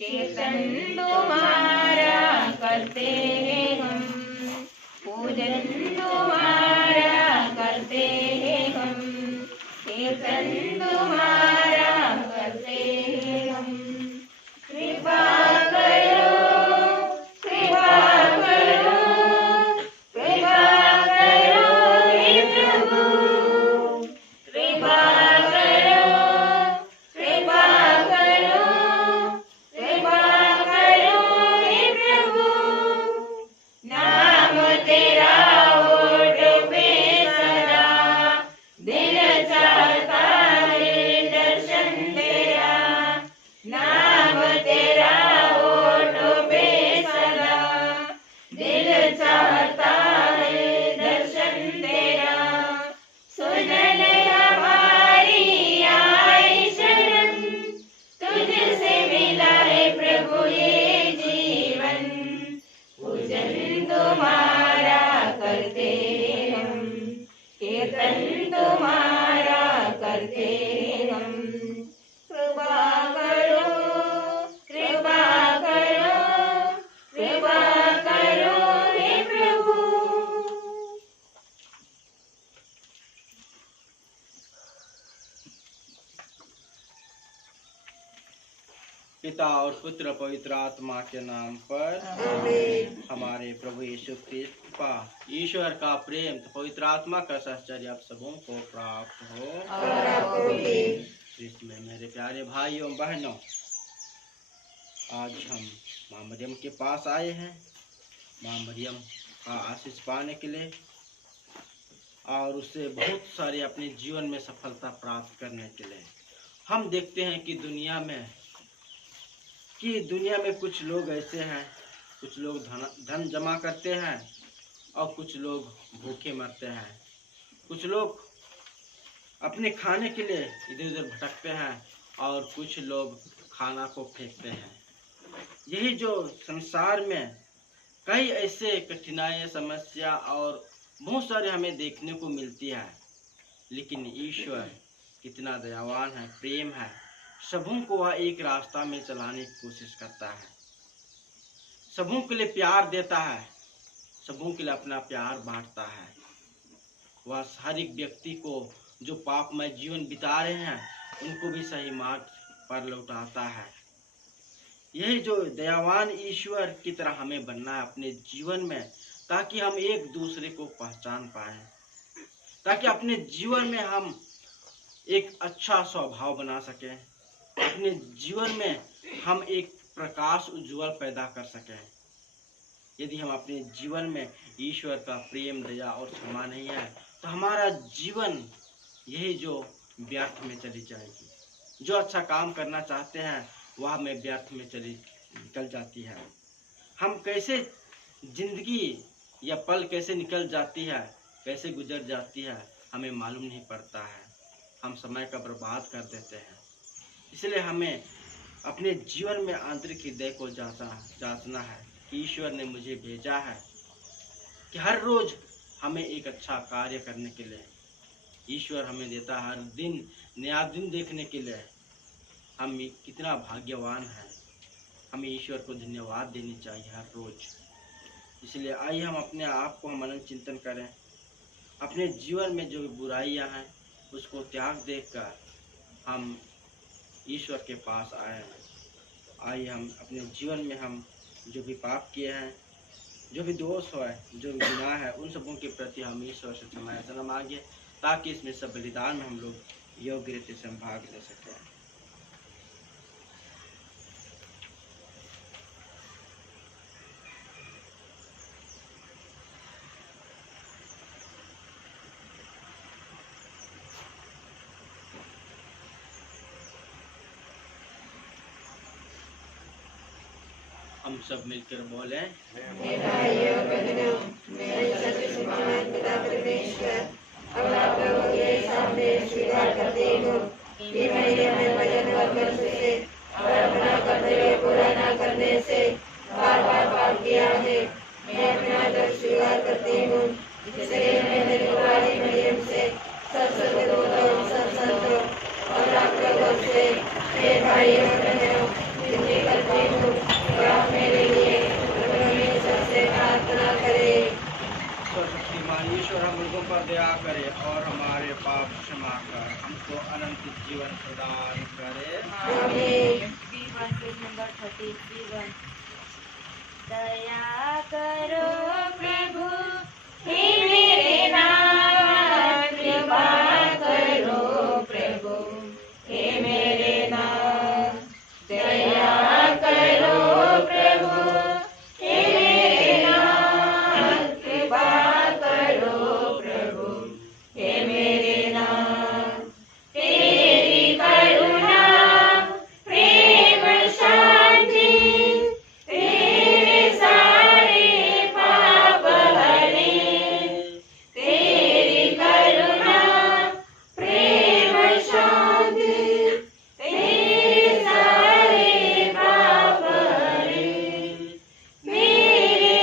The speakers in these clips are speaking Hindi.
कीर्तन तुम्हारा करते हैं हम, पूजन तुम्हारा करते हैं हम, कीर्तन तुम्हारा करते हैं हम। कृपा करो, कृपा करो, कृपा करो हे प्रभु, कृपा करो, कृपा करो, कृपा करो हे प्रभु। नाम तेरा ओठ पे सदा, दिल चाहता है दर्शन तेरा। नाम तेरा ओठ पे सदा, दिल चाहता है दर्शन तेरा। सुन ले हमारी आई शरण, तुझसे मिला है प्रभु ये जीवन। पूजन तुम्हारा करते हम, कीर्तन तुम्हारा करते हम। कृपा करो, कृपा करो, कृपा करो हे प्रभु। पिता और पुत्र पवित्र आत्मा के नाम पर हमारे प्रभु यीशु क्रिस्त कृपा, ईश्वर का प्रेम, तो पवित्र आत्मा का साहचर्य आप सबों को प्राप्त हो। क्रिस्त में मेरे प्यारे भाइयों बहनों, आज हम माँ मरियम के पास आए हैं, माँ मरियम का आशीष पाने के लिए और उससे बहुत सारे अपने जीवन में सफलता प्राप्त करने के लिए। हम देखते हैं कि दुनिया में कुछ लोग ऐसे हैं, कुछ लोग धन जमा करते हैं और कुछ लोग भूखे मरते हैं, कुछ लोग अपने खाने के लिए इधर उधर भटकते हैं और कुछ लोग खाना को फेंकते हैं। यही जो संसार में कई ऐसे कठिनाई, समस्या और बहुत सारे हमें देखने को मिलती है, लेकिन ईश्वर कितना दयावान है, प्रेम है, सबों को वह एक रास्ता में चलाने की कोशिश करता है, सबों के लिए प्यार देता है, सबों के लिए अपना प्यार बांटता है। वह हर एक व्यक्ति को जो पापमय जीवन बिता रहे हैं उनको भी सही मार्ग पर लौटाता है। यही जो दयावान ईश्वर की तरह हमें बनना है अपने जीवन में, ताकि हम एक दूसरे को पहचान पाएं, ताकि अपने जीवन में हम एक अच्छा स्वभाव बना सकें, अपने जीवन में हम एक प्रकाश उज्जवल पैदा कर सकें। यदि हम अपने जीवन में ईश्वर का प्रेम, दया और क्षमा नहीं है तो हमारा जीवन यही जो व्यर्थ में चली जाएगी। जो अच्छा काम करना चाहते हैं वह हमें व्यर्थ में निकल जाती है। हम कैसे जिंदगी या पल कैसे निकल जाती है, कैसे गुजर जाती है, हमें मालूम नहीं पड़ता है। हम समय का बर्बाद कर देते हैं। इसलिए हमें अपने जीवन में आंतरिक हृदय को जांचना है कि ईश्वर ने मुझे भेजा है कि हर रोज हमें एक अच्छा कार्य करने के लिए। ईश्वर हमें देता है हर दिन नया दिन देखने के लिए। हम कितना भाग्यवान हैं, हमें ईश्वर को धन्यवाद देनी चाहिए हर रोज। इसलिए आइए हम अपने आप को मनन चिंतन करें, अपने जीवन में जो भी बुराइयां हैं उसको त्याग देकर हम ईश्वर के पास आए हैं। आइए हम अपने जीवन में हम जो भी पाप किए हैं, जो भी दोष है, जो भी गुनाह है, उन सबों के प्रति हम ईश्वर से क्षमा मांगे, ताकि इसमें सब बलिदान में हम लोग योग्य रीति से भाग ले सकें। हम सब मिलकर बोलें, हे भाइयों बहनों, मेरे सर्वशक्तिमान पिता परमेश्वर, अब आप लोगों के सामने स्वीकार करती हूँ कि मैंने अपने वचन और कर्म से और अपना कर्तव्य पूरा न करने से बार बार पाप किया है। मैं अपना दोष स्वीकार करती हूँ, इसलिए मैं मेरी कुमारी मरियम से सब स्वर्गदूतों, सब संतों और आप लोगों से, हे भाइयों बहनों, विनती करती हूँ जीवन प्रदान करे। आमीन। B1 page number 30 B1। दया करो प्रभु हे मेरे नाथ, कृपा करो प्रभु हे मेरे नाथ, दया करो प्रभु हे मेरे नाथ, कृपा करो प्रभु हे मेरे नाथ। तेरी करुणा प्रेम शांति तेरे सारे पाप हरे। तेरी करुणा प्रेम शांति तेरे सारे पाप हरे। मेरे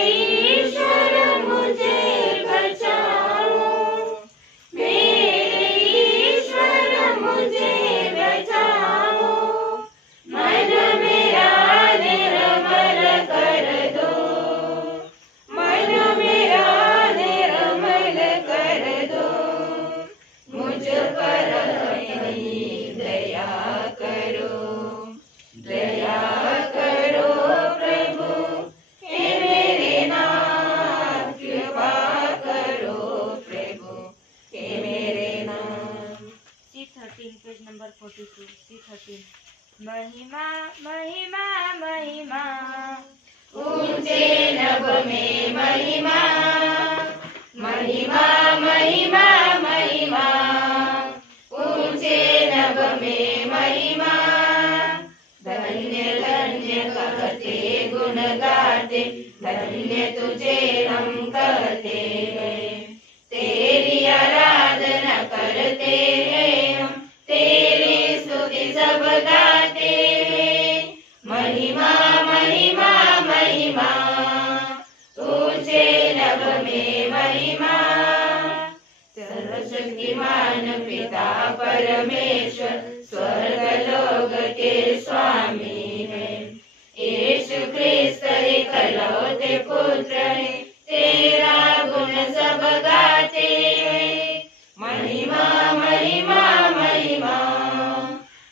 ईश्वर मुझे बचाओ, मेरे ईश्वर मुझे बचाओ। मन मेरा निर्मल कर दो, मन मेरा निर्मल कर दो। मुझ पर अपनी दया करो, दया करो प्रभु हे मेरे नाथ, कृपा करो प्रभु हे मेरे नाम। C13 page number 42 C13। महिमा महिमा महिमा ऊंचे नभ में महिमा, महिमा महिमा महिमा ऊंचे नभ में महिमा। धन्य धन्य कहते गुण गाते, धन्य तुझे हम कहते हैं। तेरी आराधना करते हैं हम, तेरी स्तुति सब गाते हैं। महिमा महिमा महिमा ऊंचे नभ में महिमा। सर्वशक्तिमान पिता परमेश्वर स्वर्ग लोक के स्वामी है। यीशु क्रिस्त इकलौते पुत्र है, तेरा गुण सब गाते हैं। महिमा महिमा महिमा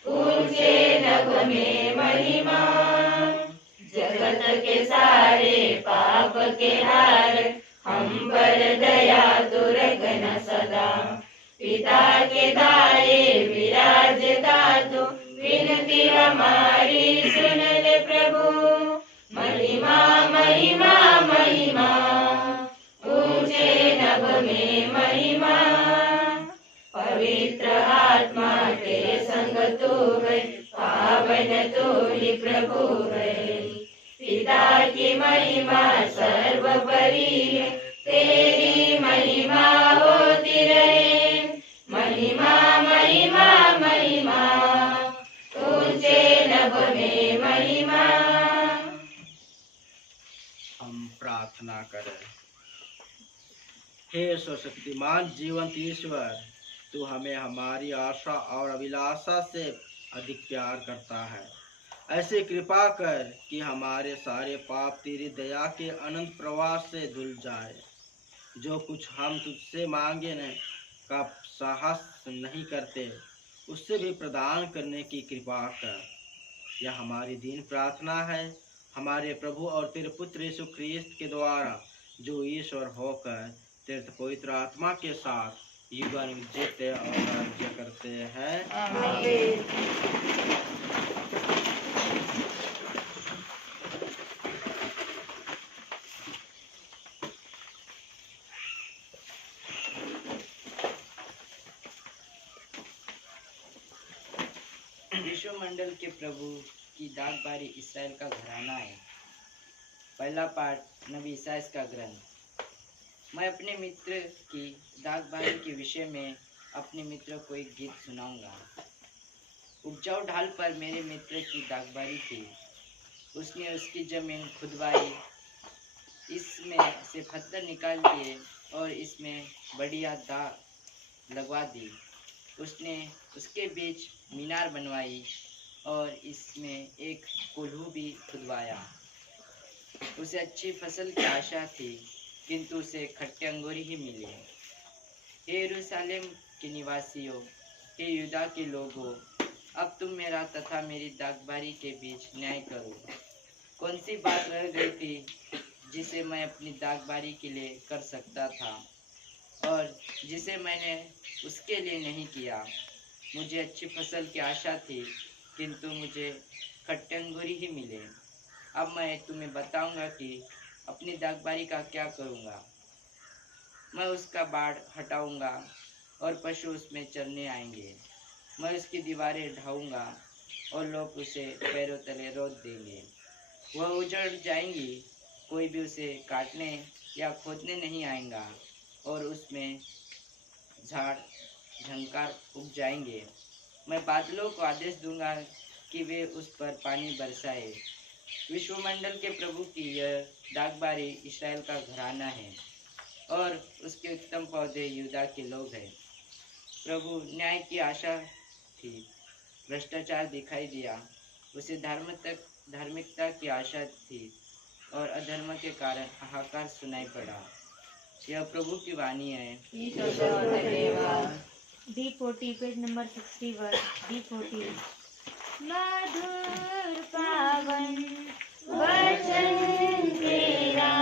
ऊंचे नभ में महिमा। जगत के सारे पाप के हार हम पर दया तू रखना सदा। पिता के दाए विराजता तू, विनती हमारी सुन ले प्रभु। महिमा महिमा महिमा ऊंचे नभ में महिमा। पवित्र आत्मा के संग तू है, पावन तू ही प्रभु है। पिता की महिमा सर्वोपरि है, तेरी महिमा होती रहे। महिमा महिमा महिमा ऊंचे नभ में महिमा। हम प्रार्थना करें। हे सर्वशक्तिमान जीवंत ईश्वर, तू हमें हमारी आशा और अभिलाषा से अधिक प्यार करता है। ऐसी कृपा कर कि हमारे सारे पाप तेरी दया के अनंत प्रवाह से धुल जाए। जो कुछ हम तुझसे मांगे न का साहस नहीं करते, उससे भी प्रदान करने की कृपा कर। यह हमारी दीन प्रार्थना है हमारे प्रभु और तेरे पुत्र यीशु ख्रीस्त के द्वारा, जो ईश्वर होकर तीर्थ पवित्र आत्मा के साथ युगानुग जीते और राज्य करते हैं। आमीन। विश्व मंडल के प्रभु की दागबारी इसराइल का घराना है। पहला पाठ नबी ईसाइयाह का ग्रंथ। मैं अपने मित्र की दागबारी के विषय में अपने मित्र को एक गीत सुनाऊंगा। उपजाऊ ढाल पर मेरे मित्र की दागबारी थी। उसने उसकी जमीन खुदवाई, इसमें से पत्थर निकाल दिए और इसमें बढ़िया दाग लगवा दी। उसने उसके बीच मीनार बनवाई और इसमें एक कोल्हू भी खुदवाया। उसे अच्छी फसल की आशा थी, किंतु उसे खट्टे अंगूर ही मिले। हे यरूशलेम के निवासियों, हे यूदा के लोगों, अब तुम मेरा तथा मेरी दागबारी के बीच न्याय करो। कौन सी बात रह गई थी जिसे मैं अपनी दागबारी के लिए कर सकता था और जिसे मैंने उसके लिए नहीं किया। मुझे अच्छी फसल की आशा थी, किंतु मुझे खट्टे अंगूर ही मिले। अब मैं तुम्हें बताऊंगा कि अपनी दागबारी का क्या करूंगा। मैं उसका बाड़ हटाऊंगा और पशु उसमें चरने आएंगे। मैं उसकी दीवारें ढाऊंगा और लोग उसे पैरों तले रोक देंगे। वह उजड़ जाएंगी, कोई भी उसे काटने या खोदने नहीं आएगा और उसमें झाड़ झंकार उग जाएंगे। मैं बादलों को आदेश दूंगा कि वे उस पर पानी बरसाए। विश्वमंडल के प्रभु की यह दागबारी इस्राएल का घराना है और उसके उत्तम पौधे यूदा के लोग हैं। प्रभु न्याय की आशा थी, भ्रष्टाचार दिखाई दिया। उसे धार्मिकता की आशा थी और अधर्म के कारण हाहाकार सुनाई पड़ा। यह प्रभु की वाणी है। D40 page number 61 D40। मधुर पावन वचन तेरा,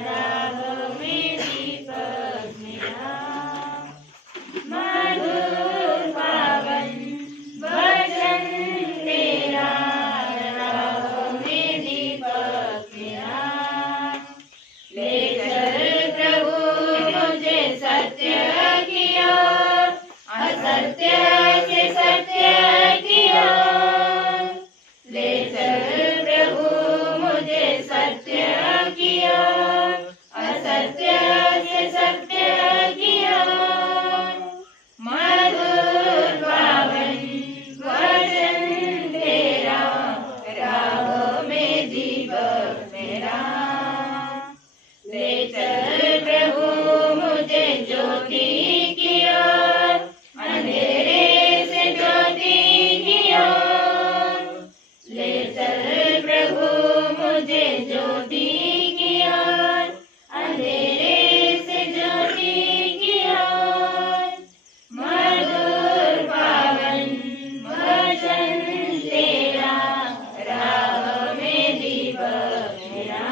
राह में दीपक मेरा। मधुर पावन वचन तेरा, राह में दीपक मेरा। ले चल प्रभु मुझे सत्य की ओर, असत्य से सत्य की ओर। ले चल प्रभु मुझे सत्य की ओर, असत्य से सत्य की ओर। मधुर पावन वचन तेरा, राह में दीपक मेरा। ले चल प्रभु मुझे ज्योति की ओर, अंधेरे से ज्योति की ओर। ले चल प्रभु मुझे ज्योति की ओर, अंधेरे से ज्योति की ओर। मधुर पावन वचन तेरा, राह में दीपक मेरा।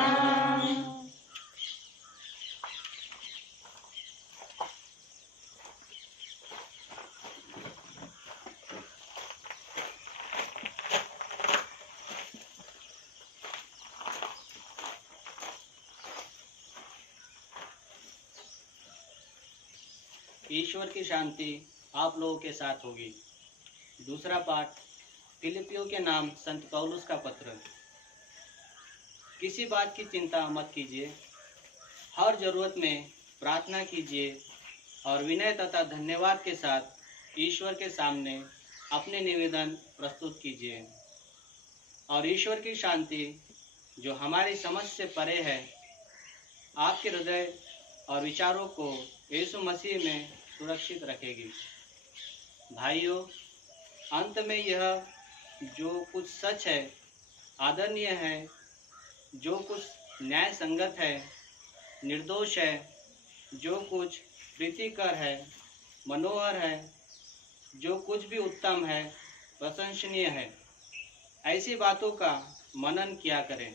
ईश्वर की शांति आप लोगों के साथ होगी। दूसरा पाठ फिलिपियों के नाम संत पौलुस का पत्र। किसी बात की चिंता मत कीजिए, हर जरूरत में प्रार्थना कीजिए और विनय तथा धन्यवाद के साथ ईश्वर के सामने अपने निवेदन प्रस्तुत कीजिए। और ईश्वर की शांति जो हमारी समझ से परे है, आपके हृदय और विचारों को यीशु मसीह में सुरक्षित रखेगी। भाइयों, अंत में यह जो कुछ सच है, आदरणीय है, जो कुछ न्याय संगत है, निर्दोष है, जो कुछ प्रीतिकर है, मनोहर है, जो कुछ भी उत्तम है, प्रशंसनीय है, ऐसी बातों का मनन किया करें।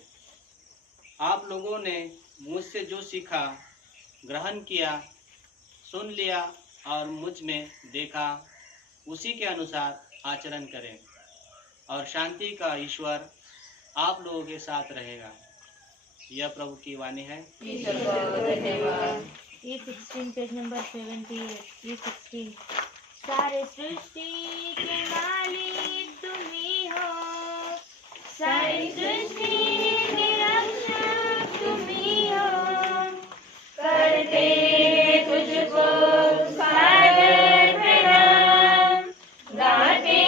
आप लोगों ने मुझसे जो सीखा, ग्रहण किया, सुन लिया और मुझ में देखा, उसी के अनुसार आचरण करें और शांति का ईश्वर आप लोगों के साथ रहेगा। यह प्रभु की वाणी है। E16 page number 78 E16। सारे सृष्टि के मालिक तुम ही हो, सारी सृष्टि के रक्षक तुम ही हो। करते तुझको सागर प्रणाम, गाते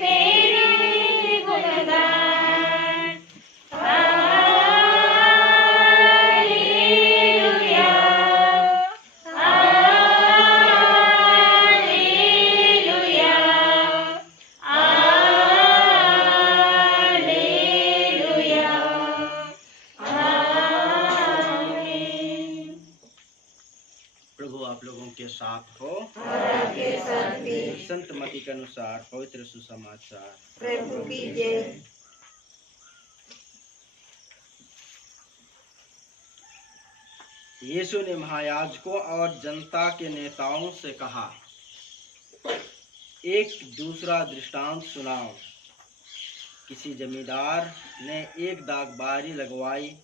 तेरे गुणगान। हालेलुया, हालेलुया, हालेलुया, आमीन। प्रभु आप लोगों के साथ हो। और आपके साथ भी। संत मती के अनुसार पवित्र सुसमाचार। प्रभु की जय। यीशु ने महायाजकों और जनता के नेताओं से कहा, एक दूसरा दृष्टांत सुनाओ। किसी जमींदार ने एक दागबारी लगवाई,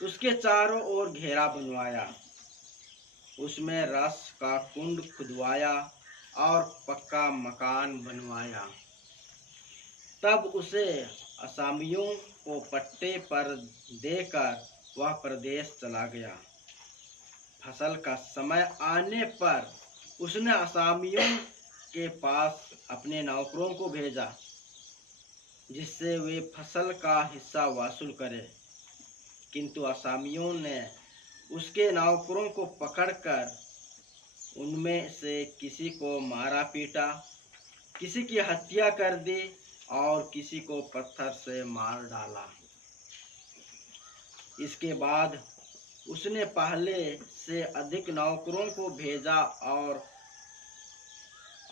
उसके चारों ओर घेरा बनवाया, उसमें रस का कुंड खुदवाया और पक्का मकान बनवाया। तब उसे असामियों को पट्टे पर देकर वह प्रदेश चला गया। फसल का समय आने पर उसने असामियों के पास अपने नौकरों को भेजा, जिससे वे फसल का हिस्सा वसूल करें। किंतु असामियों ने उसके नौकरों को पकड़कर उनमें से किसी को मारा पीटा, किसी की हत्या कर दी और किसी को पत्थर से मार डाला। इसके बाद उसने पहले से अधिक नौकरों को भेजा और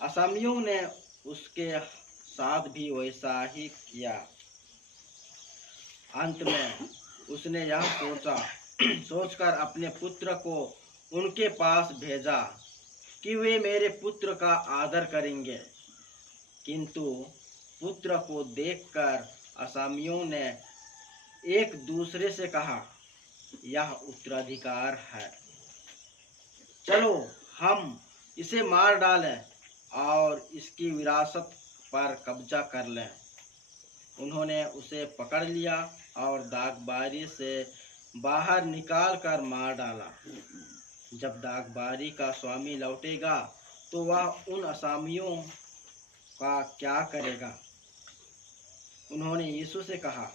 असामियों ने उसके साथ भी वैसा ही किया। अंत में उसने यह सोचकर अपने पुत्र को उनके पास भेजा कि वे मेरे पुत्र का आदर करेंगे। किंतु पुत्र को देखकर असामियों ने एक दूसरे से कहा, यह उत्तराधिकार है, चलो हम इसे मार डालें और इसकी विरासत पर कब्जा कर लें। उन्होंने उसे पकड़ लिया और दागबारी से बाहर निकाल कर मार डाला। जब दागबारी का स्वामी लौटेगा तो वह उन असामियों का क्या करेगा? उन्होंने यीशु से कहा,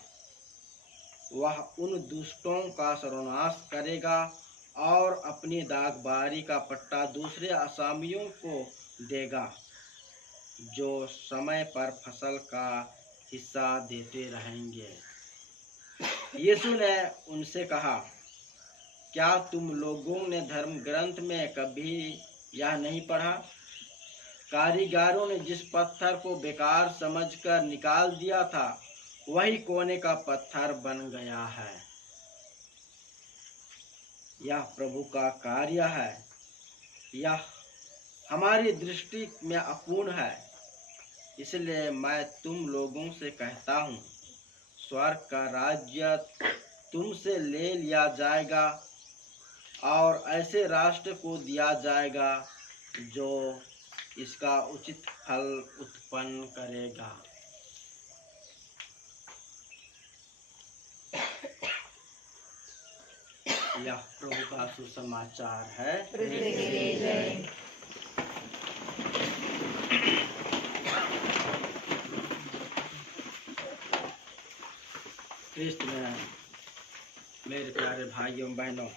वह उन दुष्टों का सर्वनाश करेगा और अपनी दागबारी का पट्टा दूसरे असामियों को देगा, जो समय पर फसल का हिस्सा देते रहेंगे। यीशु ने उनसे कहा, क्या तुम लोगों ने धर्म ग्रंथ में कभी यह नहीं पढ़ा? कारीगरों ने जिस पत्थर को बेकार समझकर निकाल दिया था, वही कोने का पत्थर बन गया है। यह प्रभु का कार्य है, यह हमारी दृष्टि में अपूर्ण है। इसलिए मैं तुम लोगों से कहता हूँ, स्वर्ग का राज्य तुमसे ले लिया जाएगा और ऐसे राष्ट्र को दिया जाएगा जो इसका उचित फल उत्पन्न करेगा। यह प्रभु का सुसमाचार है। ख्रिस्त में मेरे प्यारे भाइयों बहनों,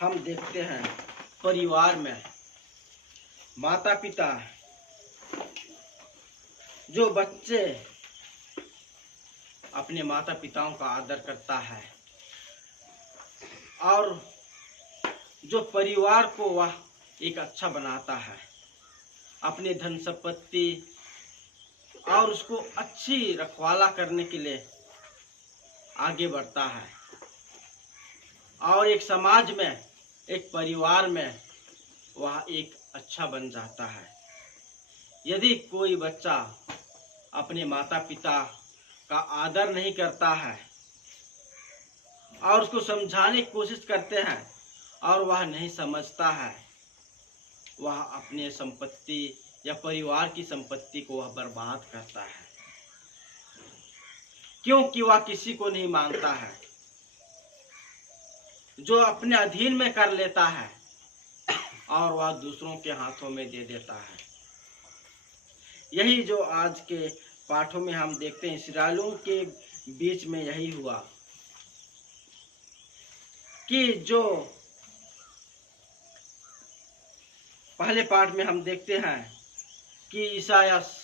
हम देखते हैं परिवार में माता पिता, जो बच्चे अपने माता पिताओं का आदर करता है और जो परिवार को वह एक अच्छा बनाता है, अपने धन संपत्ति और उसको अच्छी रखवाला करने के लिए आगे बढ़ता है और एक समाज में, एक परिवार में वह एक अच्छा बन जाता है। यदि कोई बच्चा अपने माता पिता का आदर नहीं करता है और उसको समझाने की कोशिश करते हैं और वह नहीं समझता है, वह अपने संपत्ति या परिवार की संपत्ति को वह बर्बाद करता है, क्योंकि वह किसी को नहीं मानता है। जो अपने अधीन में कर लेता है और वह दूसरों के हाथों में दे देता है। यही जो आज के पाठों में हम देखते हैं, इस्राएलियों के बीच में यही हुआ कि जो पहले पाठ में हम देखते हैं कि ईसायास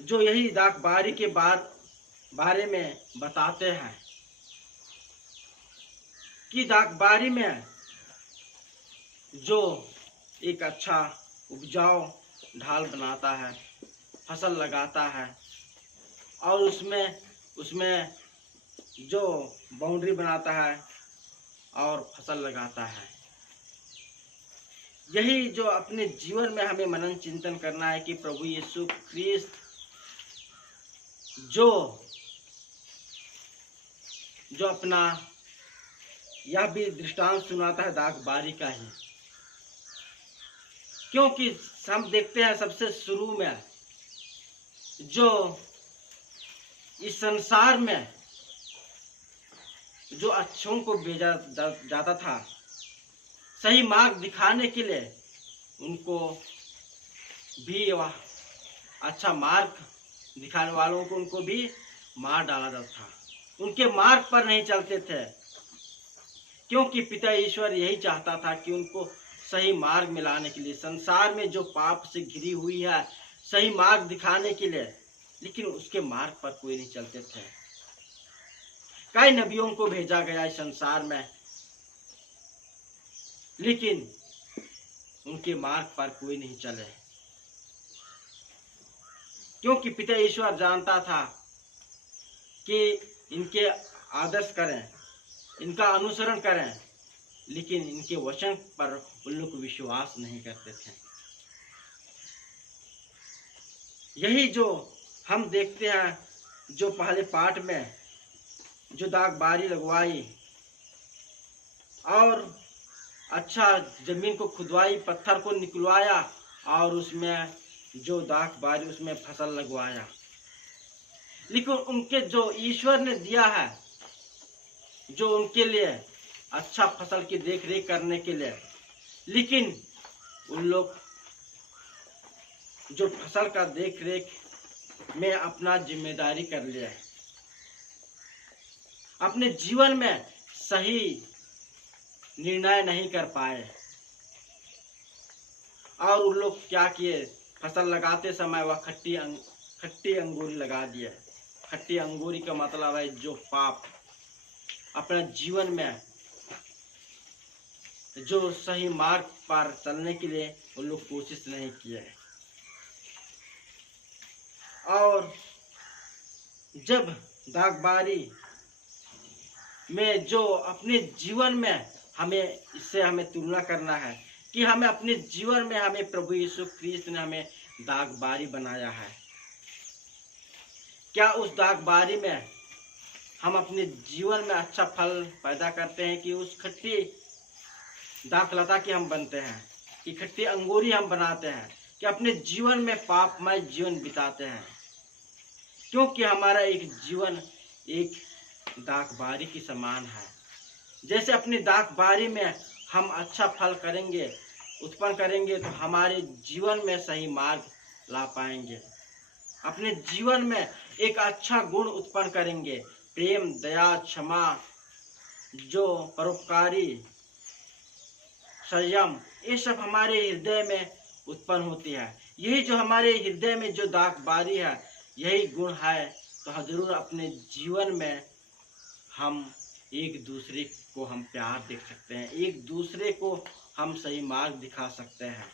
जो यही दागबारी के बारे में बताते हैं कि दागबारी में जो एक अच्छा उपजाऊ ढाल बनाता है, फसल लगाता है और उसमें जो बाउंड्री बनाता है और फसल लगाता है। यही जो अपने जीवन में हमें मनन चिंतन करना है कि प्रभु यीशु ख्रीस्त जो अपना यह भी दृष्टांत सुनाता है दागबारी का ही, क्योंकि हम देखते हैं सबसे शुरू में जो इस संसार में जो अच्छों को भेजा जाता था सही मार्ग दिखाने के लिए, उनको भी वह अच्छा मार्ग दिखाने वालों को उनको भी मार डाला जाता था। उनके मार्ग पर नहीं चलते थे, क्योंकि पिता ईश्वर यही चाहता था कि उनको सही मार्ग मिलाने के लिए, संसार में जो पाप से घिरी हुई है सही मार्ग दिखाने के लिए, लेकिन उसके मार्ग पर कोई नहीं चलते थे। कई नबियों को भेजा गया इस संसार में, लेकिन उनके मार्ग पर कोई नहीं चले, क्योंकि पिता ईश्वर जानता था कि इनके आदर्श करें, इनका अनुसरण करें, लेकिन इनके वचन पर उन लोग विश्वास नहीं करते थे। यही जो हम देखते हैं, जो पहले पाठ में जो दागबारी लगवाई और अच्छा जमीन को खुदवाई, पत्थर को निकलवाया और उसमें जो दागबारी उसमें फसल लगवाया, लेकिन उनके जो ईश्वर ने दिया है जो उनके लिए अच्छा फसल की देख रेख करने के लिए, लेकिन उन लोग जो फसल का देख रेख में अपना जिम्मेदारी कर लिया, अपने जीवन में सही निर्णय नहीं कर पाए और उन लोग क्या किए, फसल लगाते समय वह खट्टी अंगूरी लगा दिए। खट्टी अंगूरी का मतलब है जो पाप अपने जीवन में जो सही मार्ग पर चलने के लिए उन लोग कोशिश नहीं किए। और जब दागबारी में जो अपने जीवन में हमें तुलना करना है कि हमें अपने जीवन में हमें प्रभु यीशु ख्रीस्त ने हमें दागबारी बनाया है, क्या उस दागबारी में हम अपने जीवन में अच्छा फल पैदा करते हैं कि उस खट्टी दाखलता के हम बनते हैं, कि खट्टी अंगूरी हम बनाते हैं, कि अपने जीवन में पापमय जीवन बिताते हैं? क्योंकि हमारा एक जीवन एक दागबारी की समान है। जैसे अपनी दागबारी में हम अच्छा फल करेंगे, उत्पन्न करेंगे, तो हमारे जीवन में सही मार्ग ला पाएंगे। अपने जीवन में एक अच्छा गुण उत्पन्न करेंगे, प्रेम, दया, क्षमा, जो परोपकारी, संयम, ये सब हमारे हृदय में उत्पन्न होती है। यही जो हमारे हृदय में जो दागबारी है, यही गुण है, तो जरूर अपने जीवन में हम एक दूसरे को हम प्यार देख सकते हैं, एक दूसरे को हम सही मार्ग दिखा सकते हैं।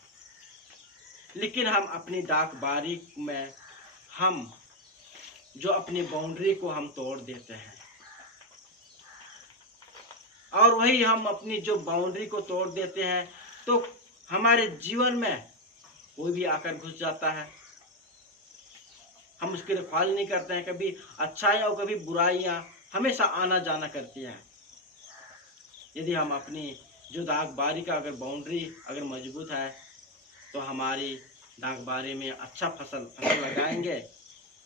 लेकिन हम अपनी दागबारी में हम जो अपनी बाउंड्री को हम तोड़ देते हैं, और वही हम अपनी जो बाउंड्री को तोड़ देते हैं तो हमारे जीवन में कोई भी आकर घुस जाता है। हम उसकी रखवाली नहीं करते हैं, कभी अच्छाई और कभी बुराइयां हमेशा आना जाना करती हैं। यदि हम अपनी जो दागबारी का अगर बाउंड्री अगर मजबूत है, तो हमारी दागबारी में अच्छा फसल लगाएंगे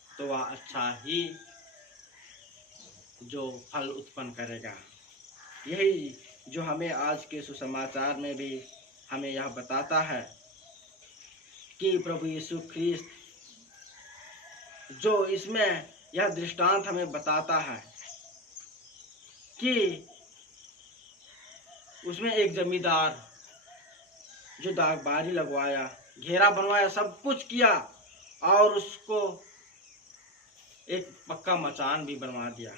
तो वह अच्छा ही जो फल उत्पन्न करेगा। यही जो हमें आज के सुसमाचार में भी हमें यह बताता है कि प्रभु यीशु ख्रीस्त जो इसमें यह दृष्टांत हमें बताता है कि उसमें एक जमींदार जो दागबारी लगवाया, घेरा बनवाया, सब कुछ किया और उसको एक पक्का मचान भी बनवा दिया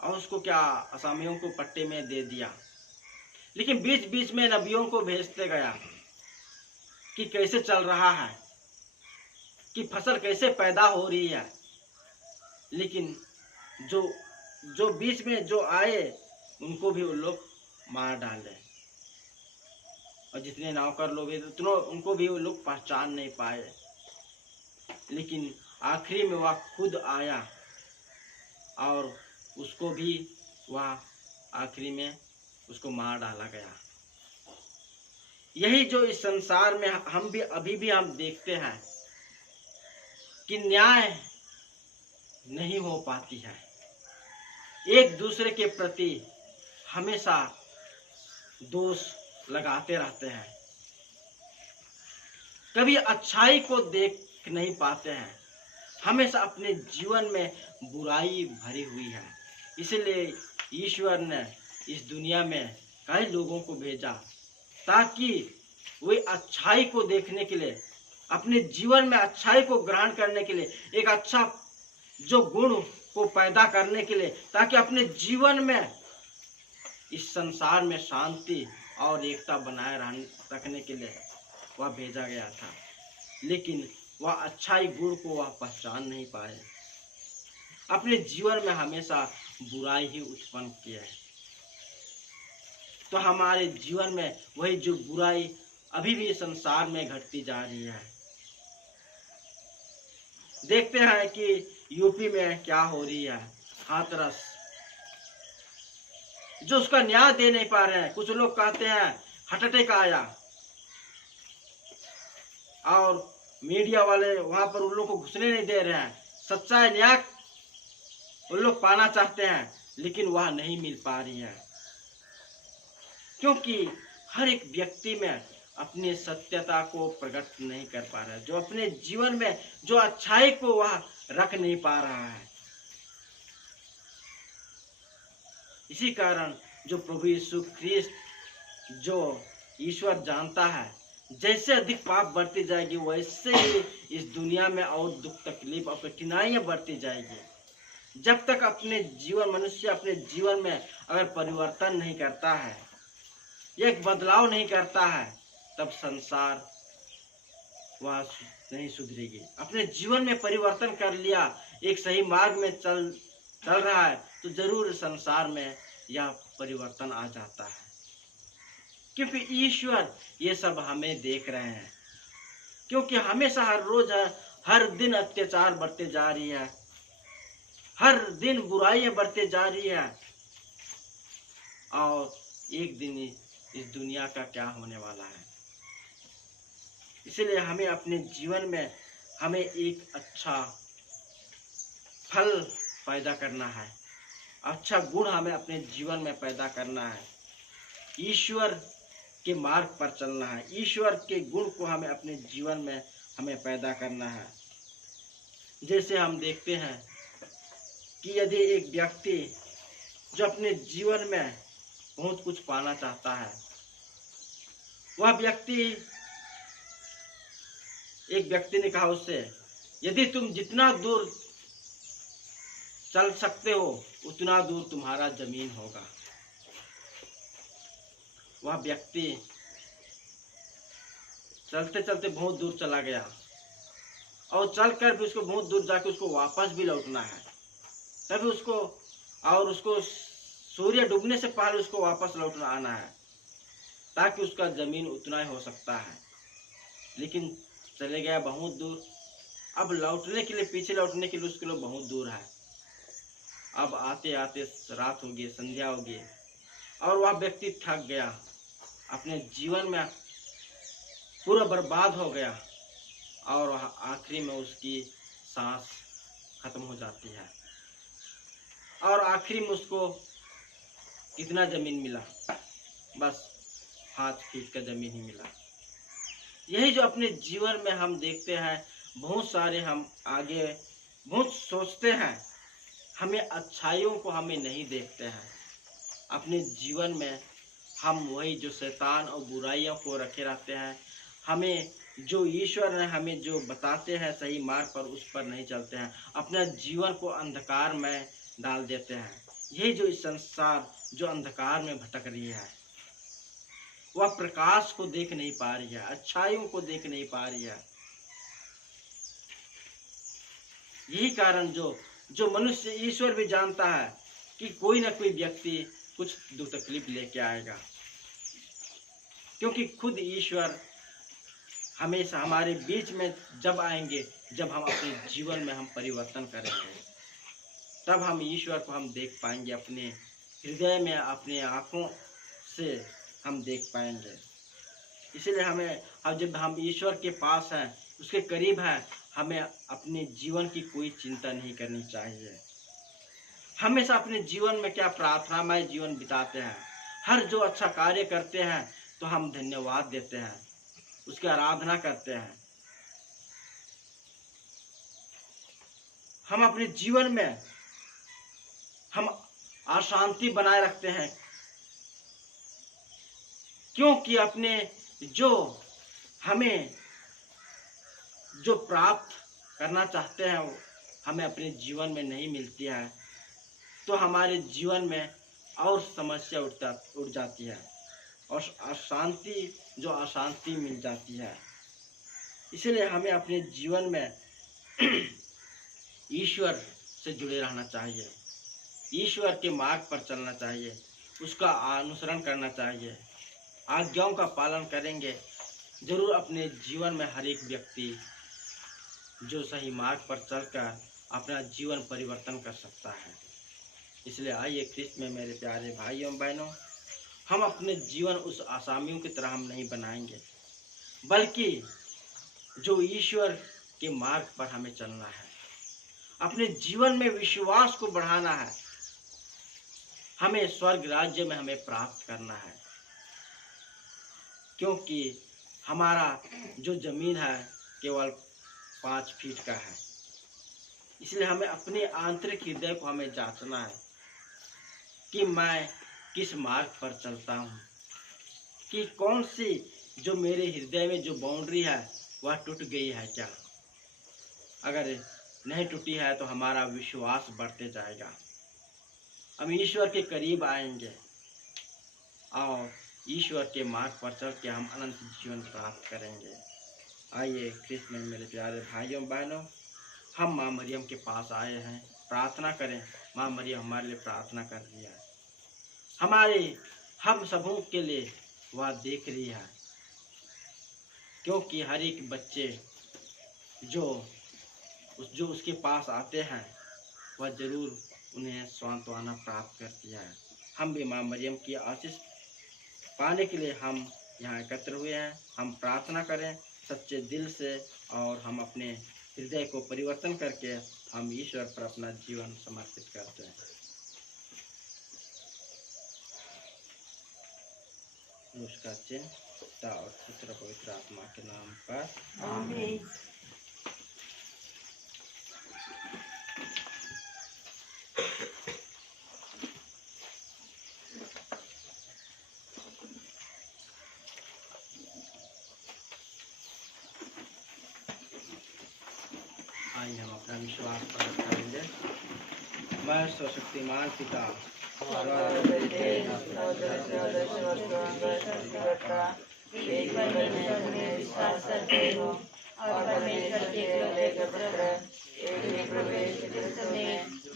और उसको क्या असामियों को पट्टे में दे दिया। लेकिन बीच बीच में नबियों को भेजते गया कि कैसे चल रहा है, कि फसल कैसे पैदा हो रही है। लेकिन जो जो बीच में जो आए उनको भी उन लोग मार डाले, और जितने नौकर लोग हैं उतनों उनको भी वो लोग पहचान नहीं पाए। लेकिन आखिरी में वह खुद आया और उसको भी वह आखिरी में उसको मार डाला गया। यही जो इस संसार में हम भी अभी भी हम देखते हैं कि न्याय नहीं हो पाती है। एक दूसरे के प्रति हमेशा दोष लगाते रहते हैं, कभी अच्छाई को देख नहीं पाते हैं, हमेशा अपने जीवन में बुराई भरी हुई है। इसलिए ईश्वर ने इस दुनिया में कई लोगों को भेजा ताकि वे अच्छाई को देखने के लिए, अपने जीवन में अच्छाई को ग्रहण करने के लिए, एक अच्छा जो गुण को पैदा करने के लिए, ताकि अपने जीवन में इस संसार में शांति और एकता बनाए रखने के लिए वह भेजा गया था। लेकिन वह अच्छाई गुण को वह पहचान नहीं पाए, अपने जीवन में हमेशा बुराई ही उत्पन्न किया है। तो हमारे जीवन में वही जो बुराई अभी भी संसार में घटती जा रही है। देखते हैं कि यूपी में क्या हो रही है, हाथरस, जो उसका न्याय दे नहीं पा रहे हैं। कुछ लोग कहते हैं हार्ट अटैक आया, और मीडिया वाले वहां पर उन लोग को घुसने नहीं दे रहे हैं। सच्चाई न्याय उन लोग पाना चाहते हैं, लेकिन वह नहीं मिल पा रही है, क्योंकि हर एक व्यक्ति में अपनी सत्यता को प्रकट नहीं कर पा रहा है, जो अपने जीवन में जो अच्छाई को वह रख नहीं पा रहा है। इसी कारण जो प्रभु यीशु ख्रिस्त जो ईश्वर जानता है, जैसे अधिक पाप बढ़ती जाएगी वैसे ही इस दुनिया में और दुख तकलीफ और कठिनाइयां बढ़ती जाएगी। जब तक अपने जीवन मनुष्य अपने जीवन में अगर परिवर्तन नहीं करता है, एक बदलाव नहीं करता है, तब संसार वह नहीं सुधरेगी। अपने जीवन में परिवर्तन कर लिया, एक सही मार्ग में चल रहा है, तो जरूर संसार में यह परिवर्तन आ जाता है, क्योंकि ईश्वर ये सब हमें देख रहे हैं। क्योंकि हमेशा हर रोज हर दिन अत्याचार बढ़ते जा रही है, हर दिन बुराइयां बढ़ते जा रही है, और एक दिन इस दुनिया का क्या होने वाला है। इसलिए हमें अपने जीवन में हमें एक अच्छा फल पैदा करना है, अच्छा गुण हमें अपने जीवन में पैदा करना है, ईश्वर के मार्ग पर चलना है, ईश्वर के गुण को हमें अपने जीवन में हमें पैदा करना है। जैसे हम देखते हैं कि यदि एक व्यक्ति जो अपने जीवन में बहुत कुछ पाना चाहता है, वह व्यक्ति, एक व्यक्ति ने कहा उससे, यदि तुम जितना दूर चल सकते हो उतना दूर तुम्हारा जमीन होगा। वह व्यक्ति चलते चलते बहुत दूर चला गया, और चलकर भी उसको बहुत दूर जाके उसको वापस भी लौटना है, तभी उसको सूर्य डूबने से पहले उसको वापस लौटना आना है, ताकि उसका जमीन उतना ही हो सकता है। लेकिन चले गया बहुत दूर, अब लौटने के लिए, पीछे लौटने के लिए उसके लिए बहुत दूर है। अब आते आते रात हो गई, संध्या हो गई, और वह व्यक्ति थक गया, अपने जीवन में पूरा बर्बाद हो गया, और आखिरी में उसकी सांस खत्म हो जाती है, और आखिरी में उसको कितना जमीन मिला, बस 5 फीट का जमीन ही मिला। यही जो अपने जीवन में हम देखते हैं, बहुत सारे हम आगे बहुत सोचते हैं, हमें अच्छाइयों को हमें नहीं देखते हैं। अपने जीवन में हम वही जो शैतान और बुराइयों को रखे रहते हैं, हमें जो ईश्वर ने हमें जो बताते हैं सही मार्ग पर, उस पर नहीं चलते हैं, अपना जीवन को अंधकार में डाल देते हैं। यही जो इस संसार जो अंधकार में भटक रही है, वह प्रकाश को देख नहीं पा रही है, अच्छाइयों को देख नहीं पा रही है। यही कारण जो मनुष्य, ईश्वर भी जानता है कि कोई ना कोई व्यक्ति कुछ दुख तकलीफ लेके आएगा, क्योंकि खुद ईश्वर हमेशा हमारे बीच में जब आएंगे, जब हम अपने जीवन में हम परिवर्तन करेंगे, तब हम ईश्वर को हम देख पाएंगे, अपने हृदय में, अपने आँखों से हम देख पाएंगे। इसलिए अब जब हम ईश्वर के पास हैं, उसके करीब हैं, हमें अपने जीवन की कोई चिंता नहीं करनी चाहिए। हमेशा अपने जीवन में क्या प्रार्थनामय जीवन बिताते हैं, हर जो अच्छा कार्य करते हैं तो हम धन्यवाद देते हैं, उसकी आराधना करते हैं। हम अपने जीवन में हम अशांति बनाए रखते हैं, क्योंकि अपने हमें जो प्राप्त करना चाहते हैं वो हमें अपने जीवन में नहीं मिलती है, तो हमारे जीवन में और समस्या उठ जाती है और अशांति मिल जाती है। इसलिए हमें अपने जीवन में ईश्वर से जुड़े रहना चाहिए, ईश्वर के मार्ग पर चलना चाहिए, उसका अनुसरण करना चाहिए, आज्ञाओं का पालन करेंगे, जरूर अपने जीवन में हर एक व्यक्ति जो सही मार्ग पर चलकर अपना जीवन परिवर्तन कर सकता है। इसलिए आइए ख्रिस्त में मेरे प्यारे भाइयों एवं बहनों, हम अपने जीवन उस आसामियों की तरह हम नहीं बनाएंगे, बल्कि जो ईश्वर के मार्ग पर हमें चलना है, अपने जीवन में विश्वास को बढ़ाना है, हमें स्वर्ग राज्य में हमें प्राप्त करना है। क्योंकि हमारा जो जमीन है केवल 5 फीट का है, इसलिए हमें अपने आंतरिक हृदय को हमें जांचना है कि मैं किस मार्ग पर चलता हूँ, कि कौन सी जो मेरे हृदय में जो बाउंड्री है वह टूट गई है क्या। अगर नहीं टूटी है तो हमारा विश्वास बढ़ते जाएगा, हम ईश्वर के करीब आएंगे और ईश्वर के मार्ग पर चल के हम अनंत जीवन प्राप्त करेंगे। आइए ख्रिस्त में मेरे प्यारे भाइयों बहनों, हम माँ मरियम के पास आए हैं, प्रार्थना करें। माँ मरियम हमारे लिए प्रार्थना कर रही है, हम सबों के लिए वह देख रही है, क्योंकि हर एक बच्चे जो उसके पास आते हैं वह जरूर उन्हें सांत्वना प्राप्त करती है। हम भी माँ मरियम की आशीष पाने के लिए हम यहाँ एकत्र हुए हैं। हम प्रार्थना करें सच्चे दिल से और हम अपने हृदय को परिवर्तन करके हम ईश्वर पर अपना जीवन समर्पित करते हैं। उसका चिन्ह पिता और पुत्र पवित्र आत्मा के नाम पर आमीन। आइए हम अपना विश्वास प्रकट करेंगे। मैं सर्वशक्तिमान पिता विश्वास करते हो और परमेश्वर के इकलौते पुत्र एक प्रवेश में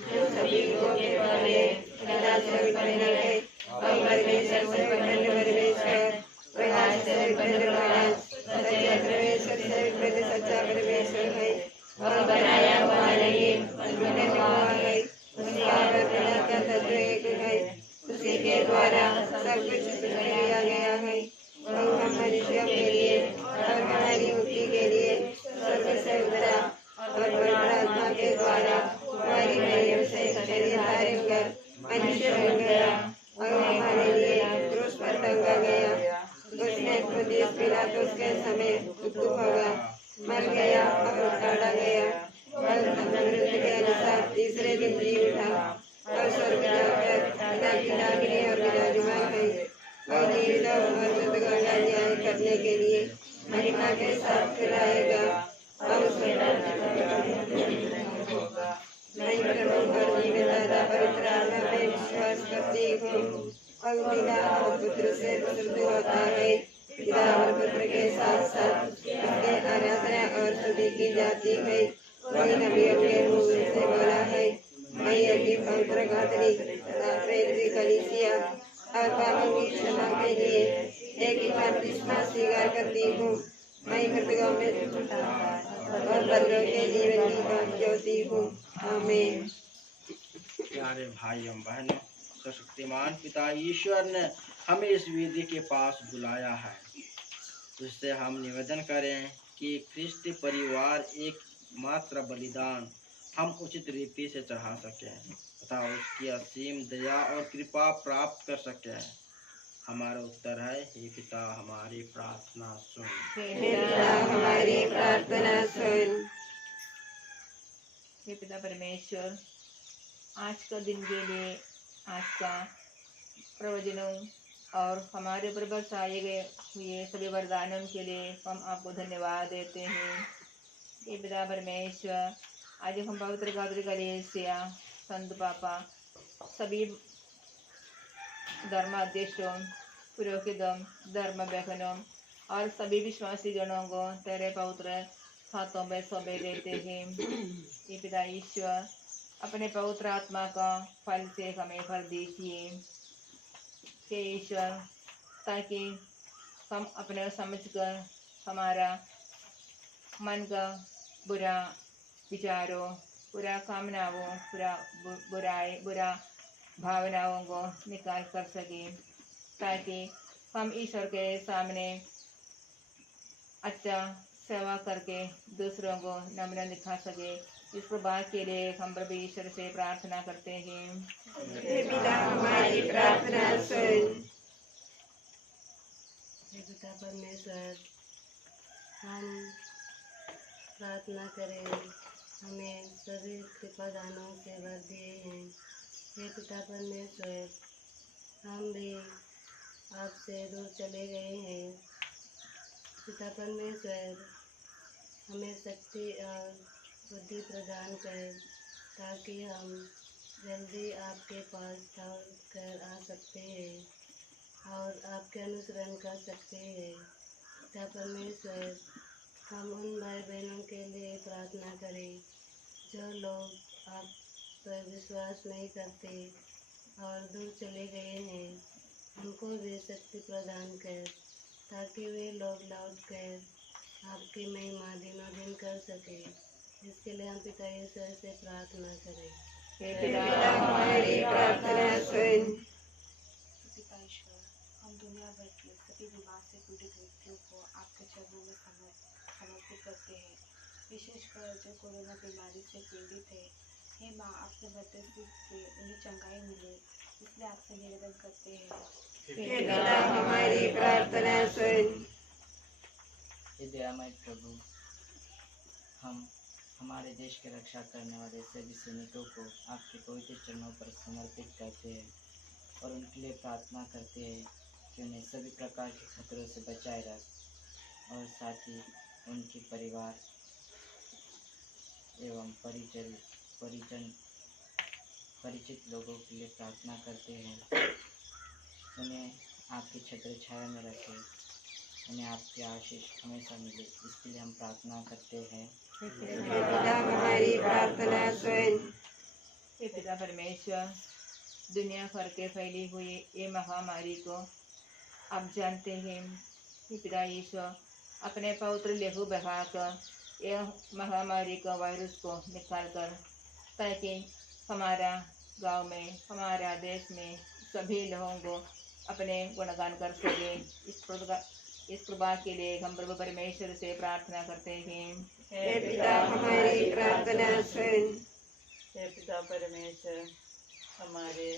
जो सभी लोगों के पहले पिता से उत्पन्न है और परमेश्वर से उत्पन्न परमेश्वर प्रकाश से उत्पन्न प्रकाश सत्य परमेश्वर से उत्पन्न सच्चा परमेश्वर है और बनाया हुआ नहीं बनने वाला है, उसका प्रकट का तत्व एक है, उसी के द्वारा सब कुछ बनाया गया है और हम मनुष्यों के लिए और हमारी मुक्ति के लिए स्वर्ग से उतरा और पवित्र आत्मा के द्वारा हमारी मरियम से शरीर धारण कर मनुष्य बन गया और हमारे लिए क्रूस पर टंगा गया। उसने पुन्तियुस पिलातुस के समय दुख भोगा, मर गया और उठाड़ा गया और मृत्यु के अनुसार तीसरे दिन जी उठा और स्वर्ग जाकर पिता की दाहिने और विराजमान है और जीवित और मरते का न्याय करने के लिए महिमा के साथ फिराएगा और उसमें मैं प्रभु और जीवित पवित्र आत्मा में विश्वास करती हूँ और पिता और पुत्र से प्रसिद्ध होता है, पिता और पुत्र के साथ साथ उसके आराधना और स्तुति की जाती है। वही नबियों के मुंह से बोला है, मैं यही पवित्र गात्री तथा प्रेरित कलीसिया और पापों की क्षमा के लिए एक ही बपतिस्मा स्वीकार करती हूँ। मैं मृतकों में उठा और बंदों के जीवन की बात ज्योति हूँ। आमीन। प्यारे भाई एवं बहनों, सर्वशक्तिमान पिता ईश्वर ने हमें इस वेदी के पास बुलाया है, जिससे हम निवेदन करें कि ख्रिस्ती परिवार एक मात्र बलिदान हम उचित रीति से चढ़ा सकें तथा उसकी असीम दया और कृपा प्राप्त कर सकें। हमारा उत्तर है, हे पिता हमारी प्रार्थना सुन। हे पिता हमारी प्रार्थना सुन। हे पिता परमेश्वर, आज का दिन के लिए, आज का प्रवचनों और हमारे ऊपर बरसाए गए हुए सभी वरदानों के लिए हम आपको धन्यवाद देते हैं। हे पिता परमेश्वर, आज हम पवित्र गात्री कलीसिया, संत पापा, सभी धर्माध्यक्षों, पुरोहितों, धर्म बहनों और सभी विश्वासी जनों को तेरे पवित्र हाथों में सौंपे देते हैं। हे पिता ईश्वर, अपने पवित्र आत्मा का फल से हमें भर दीजिए हे ईश्वर, ताकि हम अपने समझकर हमारा मन का बुरा विचारों, बुरा कामनाओं, बुरा भावनाओं को निकाल कर सके, ताकि हम ईश्वर के सामने अच्छा सेवा करके दूसरों को नम्र दिखा सके। इस बात के लिए हम प्रभु ईश्वर से प्रार्थना करते हैं। हे पिता हमारी प्रार्थना सुन। हे पिता परमेश्वर, हम प्रार्थना करें, हमें सभी कृपा दानों से भर दिए हैं। हे पिता परमेश्वर, हम भी आपसे दूर चले गए हैं। पिता परमेश्वर, हमें शक्ति और बुद्धि प्रदान कर, ताकि हम जल्दी आपके पास दौड़ कर आ सकते हैं और आपके अनुसरण कर सकते हैं। पिता परमेश्वर, हम उन भाई बहनों के लिए प्रार्थना करें जो लोग आप पर विश्वास नहीं करते और दूर चले गए हैं। उनको भी शक्ति प्रदान कर, ताकि वे लोग लौट कर आपकी महिमा दिनों दिन कर सके। इसके लिए हम पिता ईश्वर से प्रार्थना करें। हे पिता पिता हमारी प्रार्थना सुन। पिता ईश्वर, हम दुनिया भर के सभी बीमार से पीड़ित व्यक्तियों को आपके चरणों में समर्पित करते हैं, विशेषकर जो कोरोना बीमारी से पीड़ित है। हे माँ, आपके बपतिस्मे से उन्हें चंगाई मिले, इसलिए आपसे निवेदन करते हैं। हे पिता हमारी प्रार्थना सुन। हे दयामय प्रभु, हम हमारे देश की रक्षा करने वाले सभी सैनिकों को आपके पवित्र चरणों पर समर्पित करते हैं और उनके लिए प्रार्थना करते हैं कि उन्हें सभी प्रकार के खतरों से बचाए रख, और साथ ही उनके परिवार एवं परिचित लोगों के लिए प्रार्थना करते हैं। उन्हें आपकी छत्र छाया में रखें, उन्हें आपकी आशीष हमेशा मिले, इसके लिए हम प्रार्थना करते हैं। हे पिता हमारी प्रार्थना सुन। हे पिता परमेश्वर, दुनिया भर के फैली हुई ये महामारी को आप जानते हैं। हे पिता ईश्वर, अपने पवित्र लहू बहाकर यह महामारी का वायरस को निकाल कर, ताकि हमारा गांव में, हमारा देश में सभी लोगों को अपने गुणगान कर सके। इस प्रभा के लिए हम प्रभु परमेश्वर से प्रार्थना करते हैं। हे पिता हमारी प्रार्थना सुन। हे पिता परमेश्वर, हमारे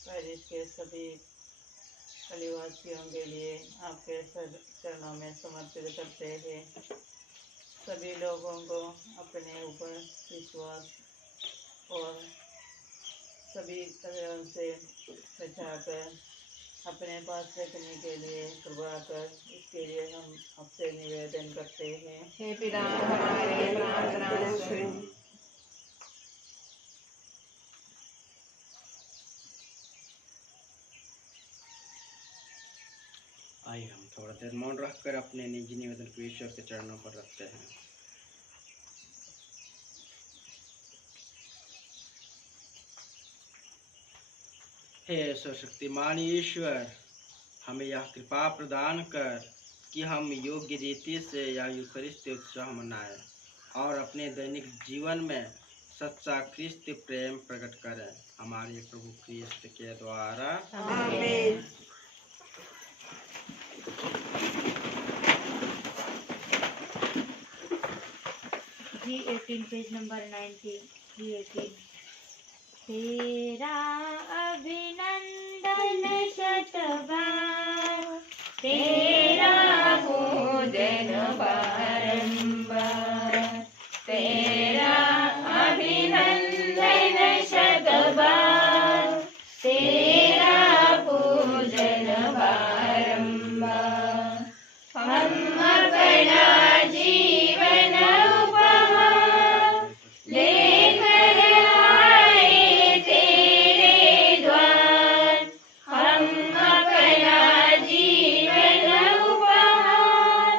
परिवार के सभी परिवासियों के लिए आपके चरणों में समर्पित करते हैं। सभी लोगों को अपने ऊपर विश्वास और सभी तरह से बचाकर अपने पास रखने के लिए कृपा कर, इसके लिए हम आपसे निवेदन करते हैं। हे पिता हमारी प्रार्थना सुन। थोड़ा देर मौन रखकर अपने निजी निवेदन को ईश्वर के चरणों पर रखते हैं। हे सर्वशक्तिमान ईश्वर, हमें यह कृपा प्रदान कर कि हम योग्य रीति से यह यूकरिस्ती उत्सव मनाएं और अपने दैनिक जीवन में सच्चा ख्रिस्त प्रेम प्रकट करें, हमारे प्रभु ख्रिस्त के द्वारा। आमीन। G18 page number 90 G18। तेरा अभिनंदन शतबार, तेरा पूजन बारंबार, तेरा अभिनंदन शतबार, तेरा पूजन बारंबार। हम अपना जीवन उपहार लेकर आए तेरे द्वार, हम अपना जीवन उपहार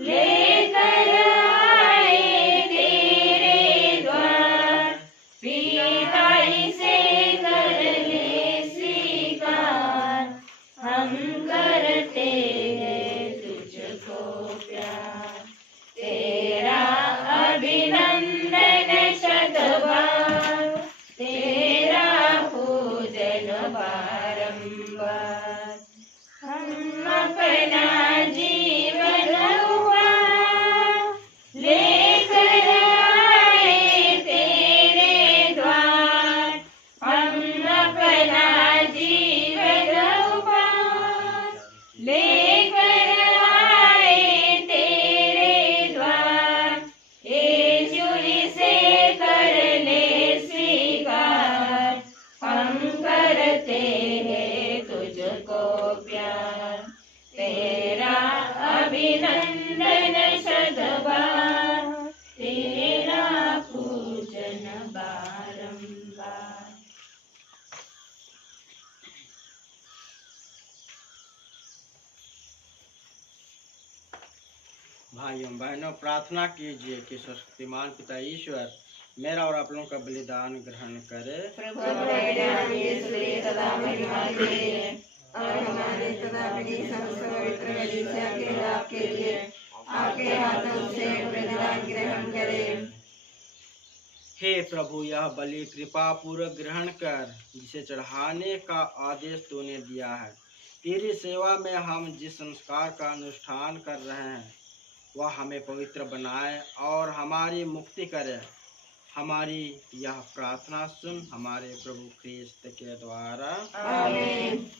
लेकर आए तेरे द्वार। पिताई से कर ले स्वीकार, हम करते हैं तुझको प्यार, तेरा अभिनंदन शतबार, तेरा पूजन बारंबार। हम अपना जीवन उपहार लेकर आए तेरे द्वार, हम अपना जीवन उपहार लेकर आए तेरे द्वार। यीशु से कर ले स्वीकार, हम करते हैं तुझको प्यार, तेरा अभिनंदन शतबार, तेरा पूजन बारंबार। भाइयों बहनों, प्रार्थना कीजिए कि सर्वशक्तिमान पिता ईश्वर मेरा और आप लोगों का बलिदान ग्रहण करे। प्रभु अपने नाम यीशु लिए सदा महिमा के लिए और हमारे सदा बड़ी समस्त पवित्र कलीसिया के लाभ के लिए आपके हाथों से बलिदान ग्रहण करें। हे प्रभु, यह बलि कृपा पूर्वक ग्रहण कर, जिसे चढ़ाने का आदेश तूने दिया है। तेरी सेवा में हम जिस संस्कार का अनुष्ठान कर रहे हैं वह हमें पवित्र बनाए और हमारी मुक्ति करे। हमारी यह प्रार्थना सुन, हमारे प्रभु ख्रिस्त के द्वारा। आमीन।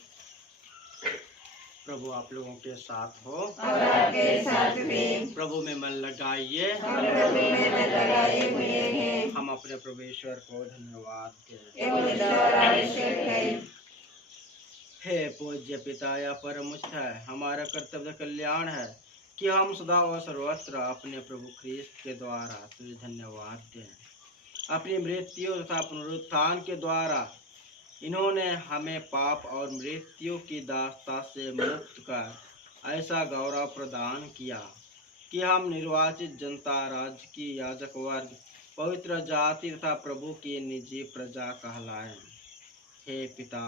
प्रभु आप लोगों के साथ हो और आपके साथ भी। प्रभु में मन लगाइए। हम प्रभु में मन लगाए हुए हैं। हम अपने प्रभु ईश्वर को धन्यवाद दें। केवल ईश्वर आवश्यक है। हे पूज्य पिता, यह परम उचित है, हमारा कर्तव्य कल्याण है कि हम सदा और सर्वत्र अपने प्रभु ख्रिस्त के द्वारा तुझे धन्यवाद दें। अपनी मृत्यु तथा पुनरुत्थान के द्वारा इन्होंने हमें पाप और मृत्यु की दास्ता से मुक्त कर ऐसा गौरव प्रदान किया कि हम निर्वाचित जनता, राज्य की याजक वर्ग, पवित्र जाति तथा प्रभु की निजी प्रजा कहलाएं। हे पिता,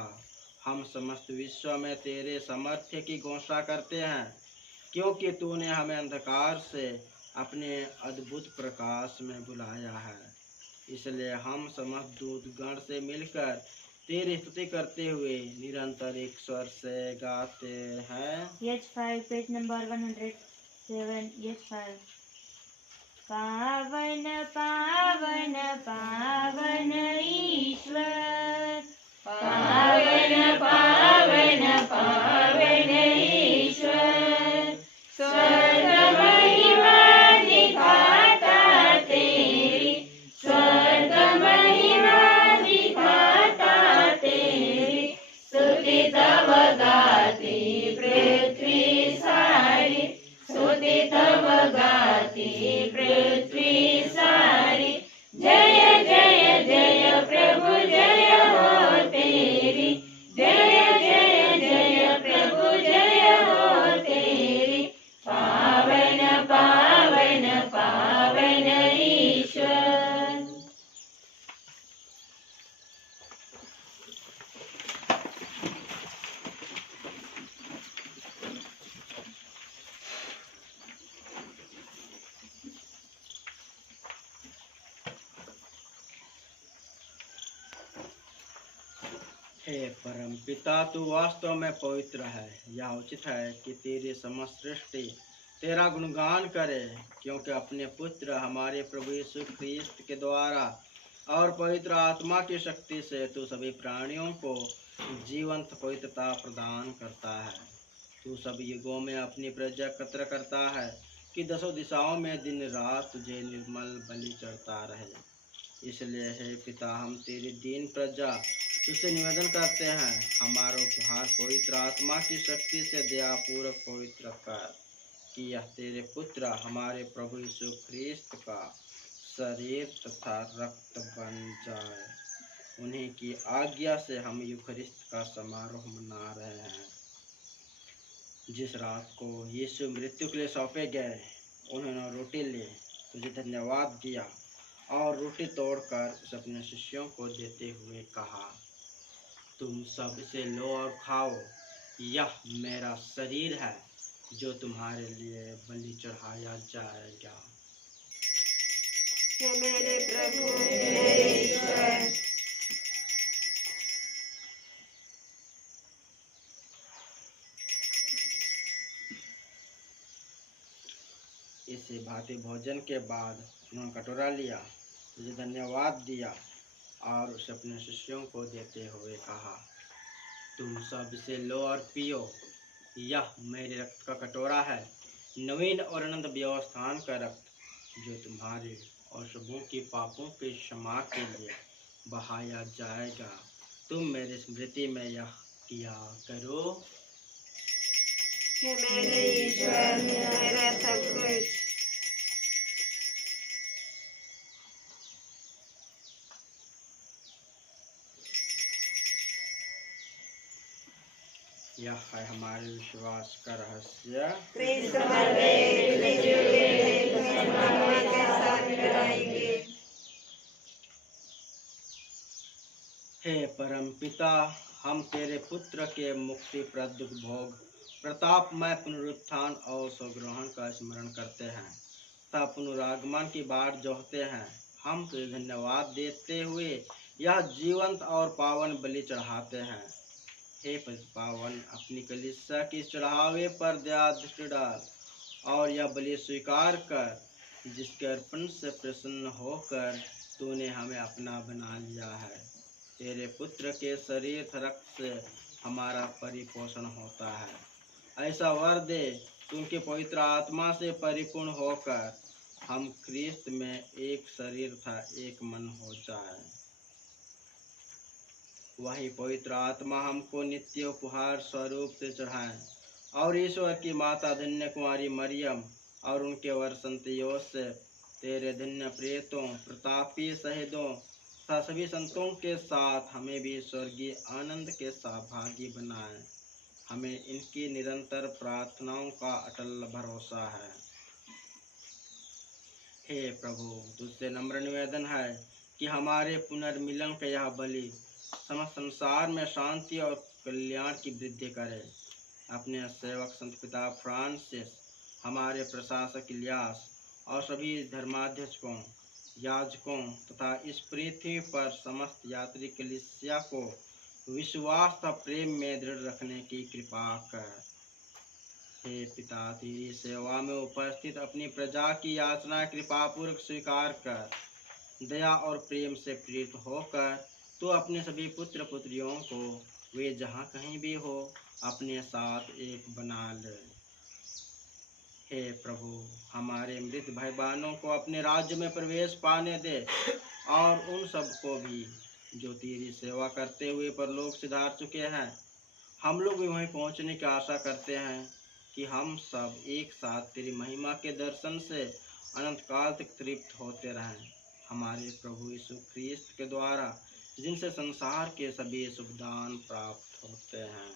हम समस्त विश्व में तेरे सामर्थ्य की घोषणा करते हैं, क्योंकि तूने हमें अंधकार से अपने अद्भुत प्रकाश में बुलाया है। इसलिए हम समस्त दूतगण से मिलकर तेरी स्तुति करते हुए निरंतर एक स्वर से गाते हैं। H5 page number 107 H5। पावन पावन पावन ईश्वर, पावन पावन पावन ईश्वर, स्वर्ग महिमा दिखाता तेरी, स्वर्ग महिमा दिखाता तेरी, स्तुति तब गाती पृथ्वी सारी, स्तुति तब गाती पृथ्वी सारी। जय जय हे परम पिता, तू वास्तव में पवित्र है। यह उचित है कि तेरी समस्त सृष्टि तेरा गुणगान करे, क्योंकि अपने पुत्र हमारे प्रभु यीशु ख्रीस्त के द्वारा और पवित्र आत्मा की शक्ति से तू सभी प्राणियों को जीवंत पवित्रता प्रदान करता है। तू सब युगों में अपनी प्रजा एकत्र करता है कि दसों दिशाओं में दिन रात तुझे निर्मल बलि चढ़ता रहे। इसलिए हे पिता, हम तेरी दीन प्रजा तुझसे निवेदन करते हैं, हमारा उपहार पवित्र आत्मा की शक्ति से दयापूर्वक पवित्र कर, कि यह तेरे पुत्र हमारे प्रभु यीशु ख्रीस्त का शरीर तथा रक्त बन जाए। उन्हीं की आज्ञा से हम यूखरिस्त का समारोह मना रहे हैं। जिस रात को यीशु मृत्यु के लिए सौंपे गए, उन्होंने रोटी ली, तुझे धन्यवाद दिया और रोटी तोड़कर उसे अपने शिष्यों को देते हुए कहा, तुम सब इसे लो और खाओ, यह मेरा शरीर है जो तुम्हारे लिए बलि चढ़ाया जाएगा। हे मेरे प्रभु, मेरे ईश्वर, इसी भांति भोजन के बाद उन्होंने कटोरा लिया, तुझे धन्यवाद दिया और उसे अपने शिष्यों को देते हुए कहा, तुम सब इसे लो और पियो, यह मेरे रक्त का कटोरा है, नवीन और अनंत व्यवस्थान का रक्त, जो तुम्हारे और सबों के पापों के क्षमा के लिए बहाया जाएगा। तुम मेरी स्मृति में यह किया करो। हे मेरे ईश्वर, मेरा सब कुछ, यह है हमारे विश्वास का रहस्य। क्रिस्त मर गए, वे जी उठे, तुम्हें महिमा के साथ मिलाएंगे। हे परम पिता, हम तेरे पुत्र के मुक्तिप्रद भोग प्रतापमय पुनरुत्थान और स्वग्रहण का स्मरण करते हैं तथा पुनरागमन की बाट जोहते हैं। हम तुझे धन्यवाद देते हुए यह जीवंत और पावन बलि चढ़ाते हैं। हे पावन, अपनी कलीसिया की चढ़ावे पर दया दृष्टि डाल और यह बलि स्वीकार कर, जिसके अर्पण से प्रसन्न होकर तूने हमें अपना बना लिया है। तेरे पुत्र के शरीर रक्त से हमारा परिपोषण होता है। ऐसा वर दे कि उनके पवित्र आत्मा से परिपूर्ण होकर हम क्रिस्त में एक शरीर था एक मन हो जाए। वही पवित्र आत्मा हमको नित्य उपहार स्वरूप से चढ़ाए और ईश्वर की माता धन्य कुमारी मरियम और उनके वर संत योसेफ, तेरे धन्य प्रेतों, प्रतापी शहीदों तथा सभी संतों के साथ हमें भी स्वर्गीय आनंद के सहभागी बनाए। हमें इनकी निरंतर प्रार्थनाओं का अटल भरोसा है। हे प्रभु, तुझसे नम्र निवेदन है कि हमारे पुनर्मिलन का यह बलि समस्त संसार में शांति और कल्याण की वृद्धि करे। अपने सेवक संत पिता फ्रांसिस, हमारे प्रशासक इलियास और सभी धर्माध्यक्षों, याजकों तथा इस पृथ्वी पर समस्त यात्री कलीसिया को विश्वास तथा प्रेम में दृढ़ रखने की कृपा कर। हे पिता, तेरी सेवा में उपस्थित अपनी प्रजा की याचना कृपापूर्वक स्वीकार कर। दया और प्रेम से प्रेरित होकर तो अपने सभी पुत्र पुत्रियों को वे जहाँ कहीं भी हो अपने साथ एक बना ले। हे प्रभु, हमारे मृत भाई बहनों को अपने राज्य में प्रवेश पाने दे और उन सब को भी जो तेरी सेवा करते हुए परलोक सिधार चुके हैं। हम लोग भी वहीं पहुंचने की आशा करते हैं कि हम सब एक साथ तेरी महिमा के दर्शन से अनंत काल तक तृप्त होते रहें। हमारे प्रभु यीशु ख्रीस्त के द्वारा, जिनसे संसार के सभी सुखदान प्राप्त होते हैं।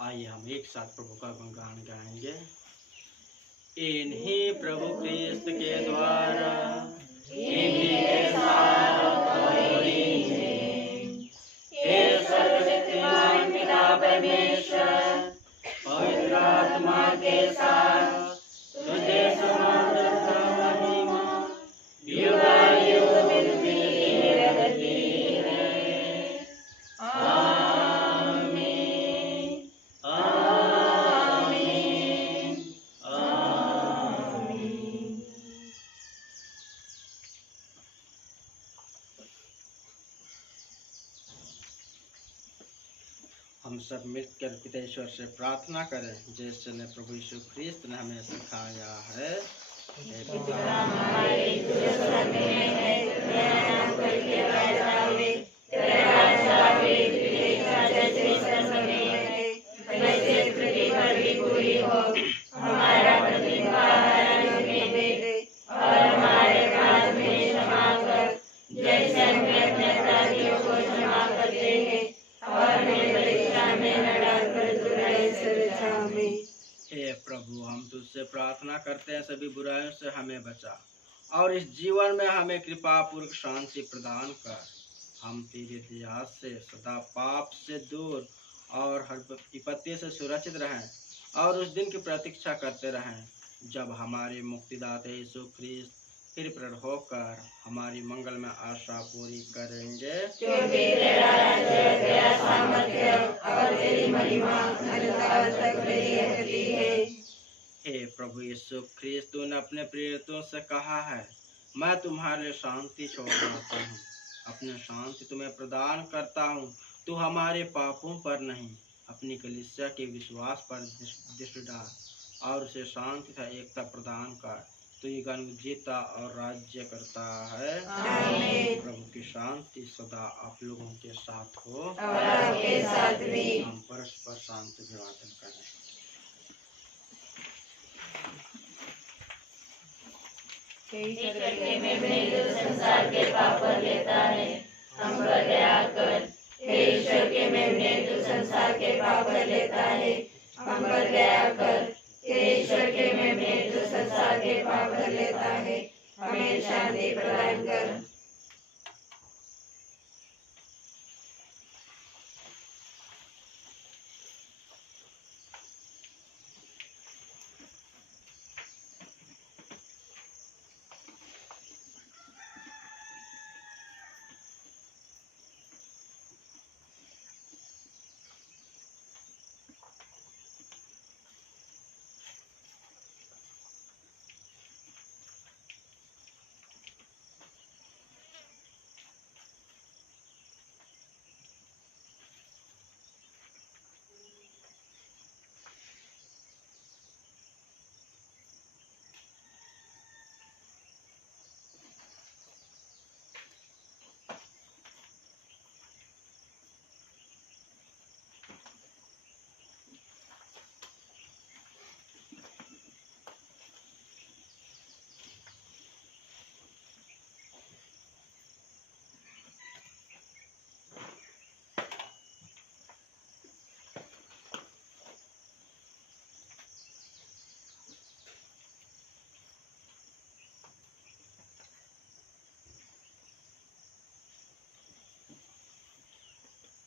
आइए हम एक साथ प्रभु का गुणगान गाएंगे। इन्हीं प्रभु ख्रीस्त के द्वारा, इन्हीं के साथ और इन्हीं में, हे सर्वशक्तिमान पिता परमेश्वर, पवित्र आत्मा के साथ तुझे समर्पित हम सब मिलकर पिता ईश्वर से प्रार्थना करें जैसे ने प्रभु यीशु ख्रिस्त ने हमें सिखाया है। हे पिता हमारे जो स्वर्ग में है, तेरा नाम पवित्र जावे, तेरा राज्य आवे, तेरी इच्छा जैसे स्वर्ग में है, वैसे पृथ्वी पर भी पूरी हो। हमारा प्रतिदिन का आहार हमें दे दे, और हमारे अपराध में क्षमा कर, जैसे हम अपने अपराधियों को क्षमा करते हैं, और हमें परीक्षा में न डालकर बुराई से बचा। हमें हे प्रभु, हम तुझसे प्रार्थना करते हैं सभी बुराइयों से हमें बचा और इस जीवन में हमें कृपा पूर्वक शांति प्रदान कर। हम तेरे दया से सदा पाप से दूर और हर विपत्ति से सुरक्षित रहें और उस दिन की प्रतीक्षा करते रहें जब हमारे मुक्तिदाता यीशु ख्रिस्त फिर प्रकट होकर हमारी मंगल में आशा पूरी करेंगे। क्योंकि तेरा राज्य, तेरा सामर्थ्य और तेरी महिमा अनंत तक तेरी रहती है। हे प्रभु यीशु ख्रिस्त, तूने अपने प्रेरितों से कहा है, मैं तुम्हारे लिए शांति छोड़ जाता हूँ, अपनी शांति तुम्हें प्रदान करता हूँ। तू हमारे पापों पर नहीं, अपनी कलीसिया के विश्वास पर दृष्टि डाल और उसे शांति तथा एकता प्रदान कर। तू युगान जीता और राज्य करता है। आमीन। प्रभु की शांति सदा आप लोगों के साथ हो और आपके साथ भी। हम परस्पर शांति अभिवादन करें। ईश्वर के मेमने जो संसार के पाप पर लेता है, हम पर दया कर। हे ईश्वर के मेमने जो संसार के पाप पर लेता है, हम पर दया कर। हे ईश्वर के मेमने जो संसार के पाप पर लेता है, हमें शांति प्रदान कर।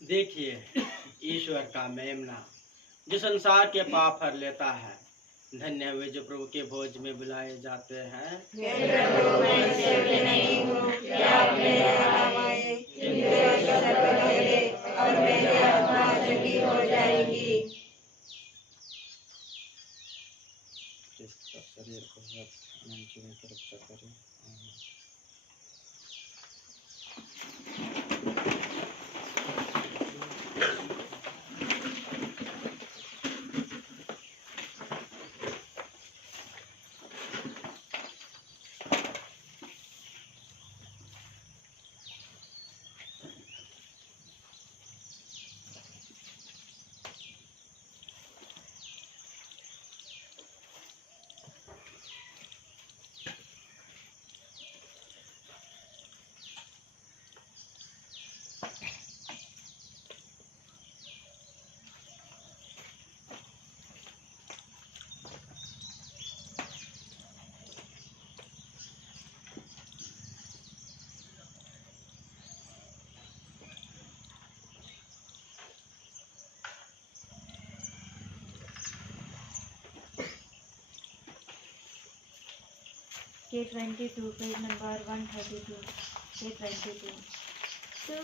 देखिए ईश्वर का मेमना जो संसार के पाप हर लेता है। धन्य वे जो प्रभु के भोज में बुलाए जाते हैं। हे प्रभु, मैं योग्य नहीं हूँ कि आप मेरे यहाँ आए, किंतु एक शब्द कह दे और मेरी आत्मा चंगी हो जाएगी। जिसका शरीर को अनंत जीवन की रक्षा करे। आमीन। K22 पेज नंबर 132 K22 तू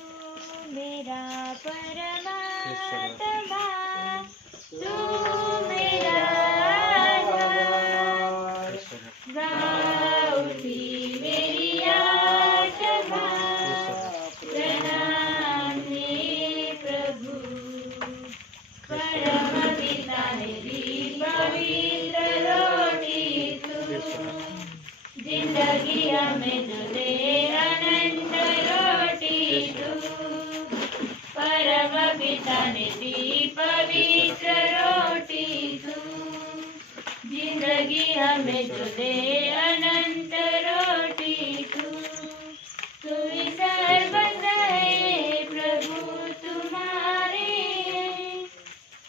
मेरा परमात्मा तू मेरा आधार गाऊंगी मेरी आत्मा प्रणाम हे प्रभु हमें जो दे अनंत रोटी तू, परम पिता ने दी पवित्र रोटी तू, जिंदगी हमें जो दे अनंत रोटी तू, तू ही सर्वस्व है प्रभु तुम्हारे,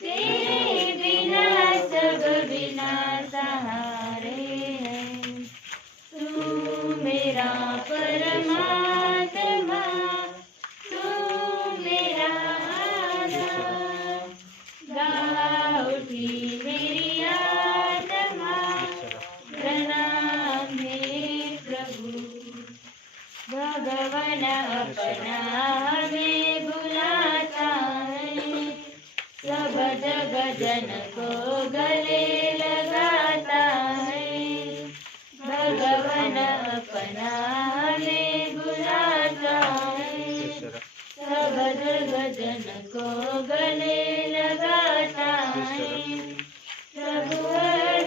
तेरे बिना सब बिना सहारे हैं, तू मेरा परमात्मा, तू मेरा आधार, गा उठी मेरी आत्मा, प्रणाम हे प्रभु। भगवान अपना हमें बुलाता है, सब जग जन को गले लगाता है, भगवान अपना हमें बुलाता है, सब जग जन को गले लगाता है, प्रभु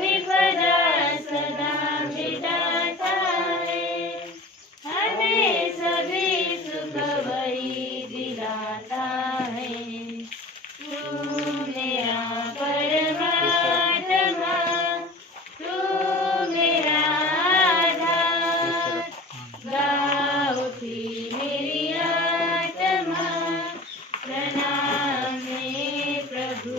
विपदा सदा मिटाता है, हमें सभी सुख वही दिलाता है, तू मेरा परमात्मा, तू मेरा आधार, गा उठी मेरी आत्मा, प्रणाम हे प्रभु।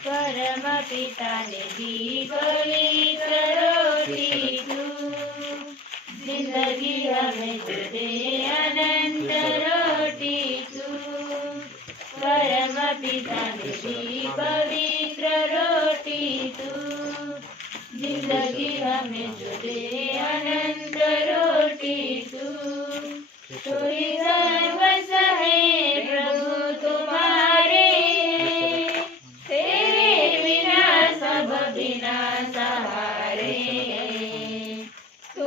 परम पिता ने दी पवित्र रोटी तू, जिंदगी हमें दे अनंत रोटी तू, परम पिता ने दी पवित्र रोटी तू, जिंदगी हमें दे अनंत रोटी तू, तू ही सर्वस्व है प्रभु तुम्हारे, तेरे बिना सब बिना सहारे हैं, तू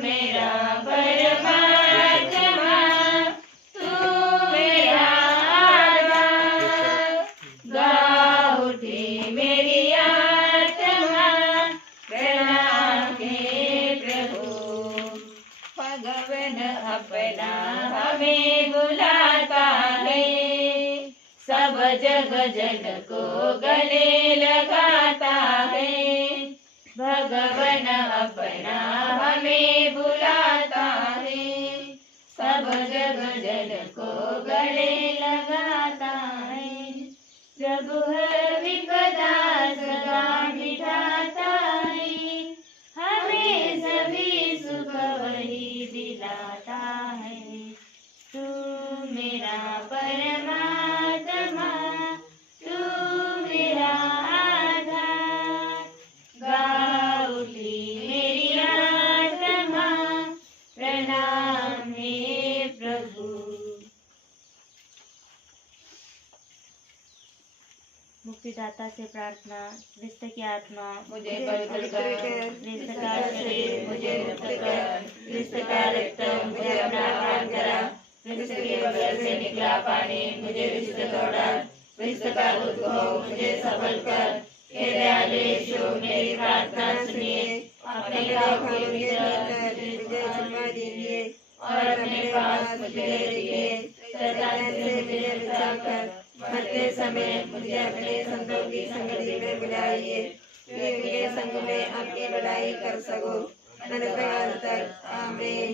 मेरा परमात्मा, तू मेरा आधार, गा उठी मेरी आत्मा, प्रणाम हे प्रभु। भगवान अपना हमें बुलाता है, सब जग जन को गले लगाता है, भगवान अपना हमें बुलाता है, सब जग जन को गले लगाता है, प्रभु विपदा सदा मिटाता है, हमें सभी सुख वही दिलाता है, तू मेरा परमात्मा, तू मेरा आधार, गा उठी मेरी आत्मा, प्रणाम हे प्रभु। मुक्तिदाता से प्रार्थना। क्रिस्त की आत्मा मुझे पवित्र कर, क्रिस्त का शरीर मुझे मुक्त कर, क्रिस्त का रक्त मुझे अपना पान करा, क्रिस्त के बगल से निकला पानी मुझे विशुद्ध दौड़ा, क्रिस्त का उद्भव मुझे सफल कर, हे दयालु यीशु मेरी प्रार्थना सुनिए, अपने लाखों मुझे छुपा दीजिए और अपने पास मुझे ले लीजिए, शैतान से मुझे बचाकर मरते समय मुझे अपने संतों की संगति में बुलाइए, वे मेरे संग में आपकी बड़ाई कर सको अनंतकाल तक। आमीन।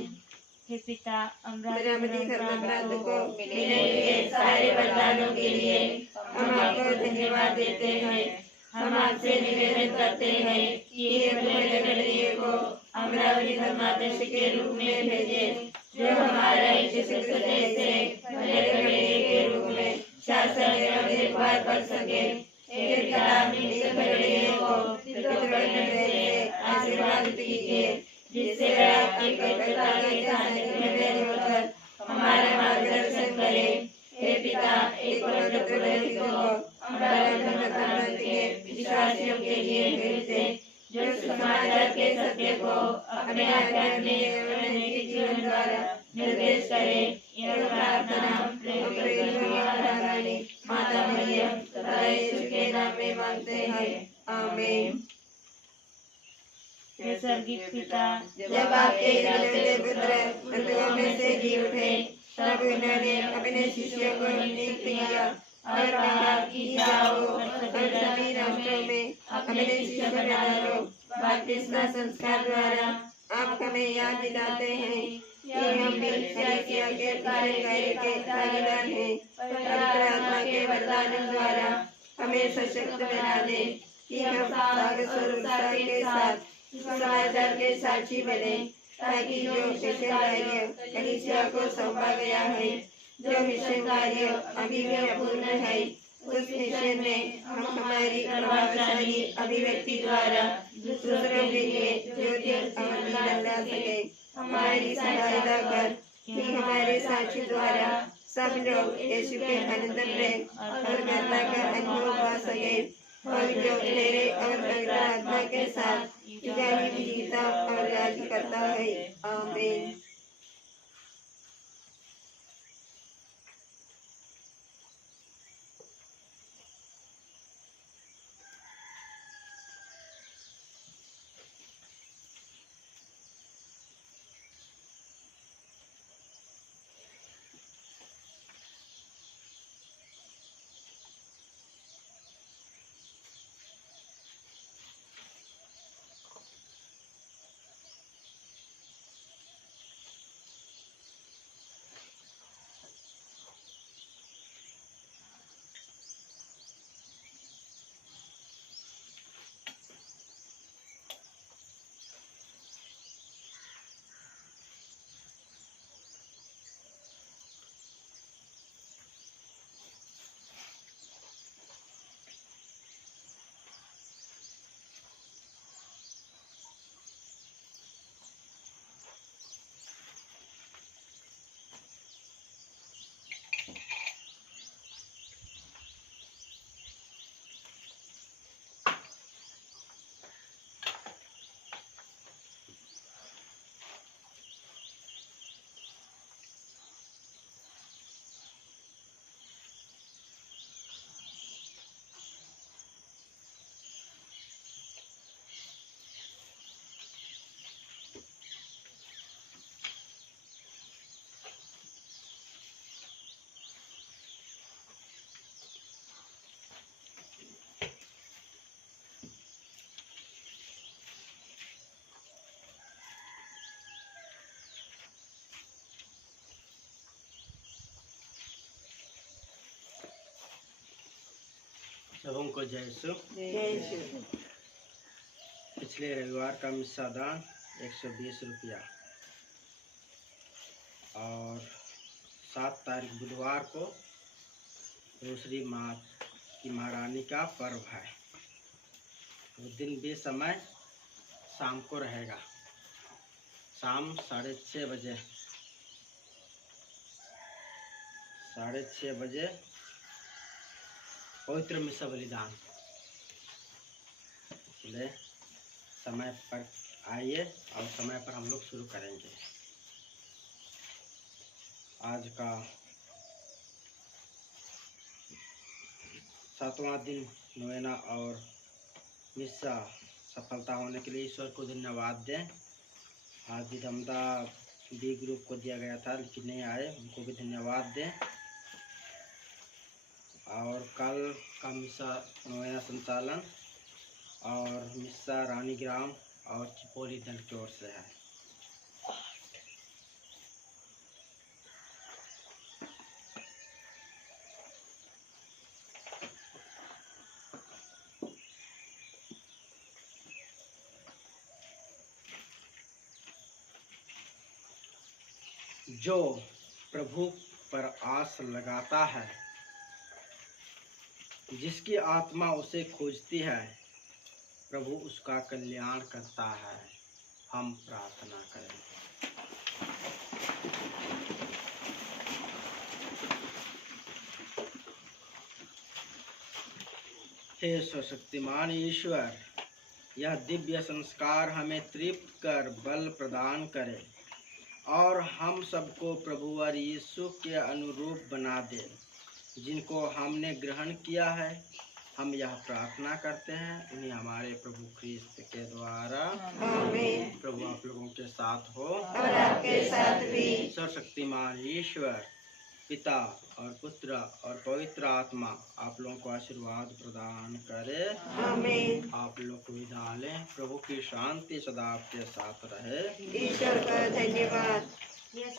हे पिता मरामती धर्मप्रांत को मिले हुए सारे वरदानों के लिए हम आपको धन्यवाद देते हैं। हम आपसे निवेदन करते हैं कि ये अपने गणनीय को अमरावती धर्माध्यक्ष के रूप में भेजे, जो हमारा इस देश से भले गणनीय के रूप में शासन एवं देखभाल कर सके। हे पिता इस गणनीय को से आशीर्वाद कीजिए, जिससे वे आपकी पवित्रता के सानिध्य में होकर हमारा मार्गदर्शन करे। हे पिता एक पवित्र पुरोहित को अमरावती के विश्वासियों के लिए भेजे, जो समाचार के सत्य को अपने आध्यात्मिक एवं नैतिक जीवन द्वारा निर्देश करे। यह प्रार्थना माता मरियम तथा यीशु के नाम में मांगते हैं। आमीन। हे स्वर्गीय पिता, जब आपके इकलौते पुत्र मृतकों में से जी उठे, तब उन्होंने अपने शिष्यों को नियुक्त किया और कहा कि जाओ और सभी राष्ट्रों में अपने शिष्यों को डालो। बपतिस्मा संस्कार द्वारा आप हमें याद दिलाते हैं कि हम भी कलीसिया के पिछले कार्य के भागीदार हैं। पवित्र आत्मा के वरदानों द्वारा हमें सशक्त बना दे कि हम साहस और उत्साह के साथ समाचार के साक्षी बने, ताकि जो मिशन कार्य कलीसिया को सौंपा गया है, जो मिशन कार्य अभी भी अपूर्ण है, उस मिशन में हम हमारी प्रभावशाली अभिव्यक्ति द्वारा दूसरों के लिए ज्योति अवतीर्ण ला सके। हमारी सहायता कर कि हमारे साक्षी द्वारा सब लोग यीशु के अनंत प्रेम और करुणा का अनुभव पा सके, और जो मेरे और पवित्र आत्मा के साथ युगायुग जीता और राज करता है। आमीन। सबों को जय यीशु। जय यीशु। पिछले रविवार का मिस्सा दान 120 रुपया और 7 तारीख बुधवार को दूसरी माँ की महारानी का पर्व है। वो दिन भी समय शाम को रहेगा, शाम 6:30 बजे 6:30 बजे पवित्र मिस्सा बलिदान। इसलिए समय पर आइए और समय पर हम लोग शुरू करेंगे। आज का 7वां दिन नोवेना और मिस्सा सफलता होने के लिए ईश्वर को धन्यवाद दें। आज दिदमदा बी ग्रुप को दिया गया था लेकिन नहीं आए, उनको भी धन्यवाद दें। और कल का मिस्सा नोवेना संचालन और मिस्सा रानीग्राम और चिपोली दल की ओर से है। जो प्रभु पर आस लगाता है, जिसकी आत्मा उसे खोजती है, प्रभु उसका कल्याण करता है। हम प्रार्थना करें। हे सर्वशक्तिमान ईश्वर, यह दिव्य संस्कार हमें तृप्त कर बल प्रदान करे और हम सबको प्रभुवर यीशु के अनुरूप बना दे, जिनको हमने ग्रहण किया है हम यह प्रार्थना करते हैं इन्हीं हमारे प्रभु ख्रीस्त के द्वारा। आमीन। प्रभु आप लोगों के साथ हो। और आपके साथ भी। सर्वशक्तिमान ईश्वर पिता और पुत्र और पवित्र आत्मा आप लोगों को आशीर्वाद प्रदान करे। आमीन। आप लोग को विदा लें। प्रभु की शांति सदा आपके साथ रहे। ईश्वर का धन्यवाद। Yes,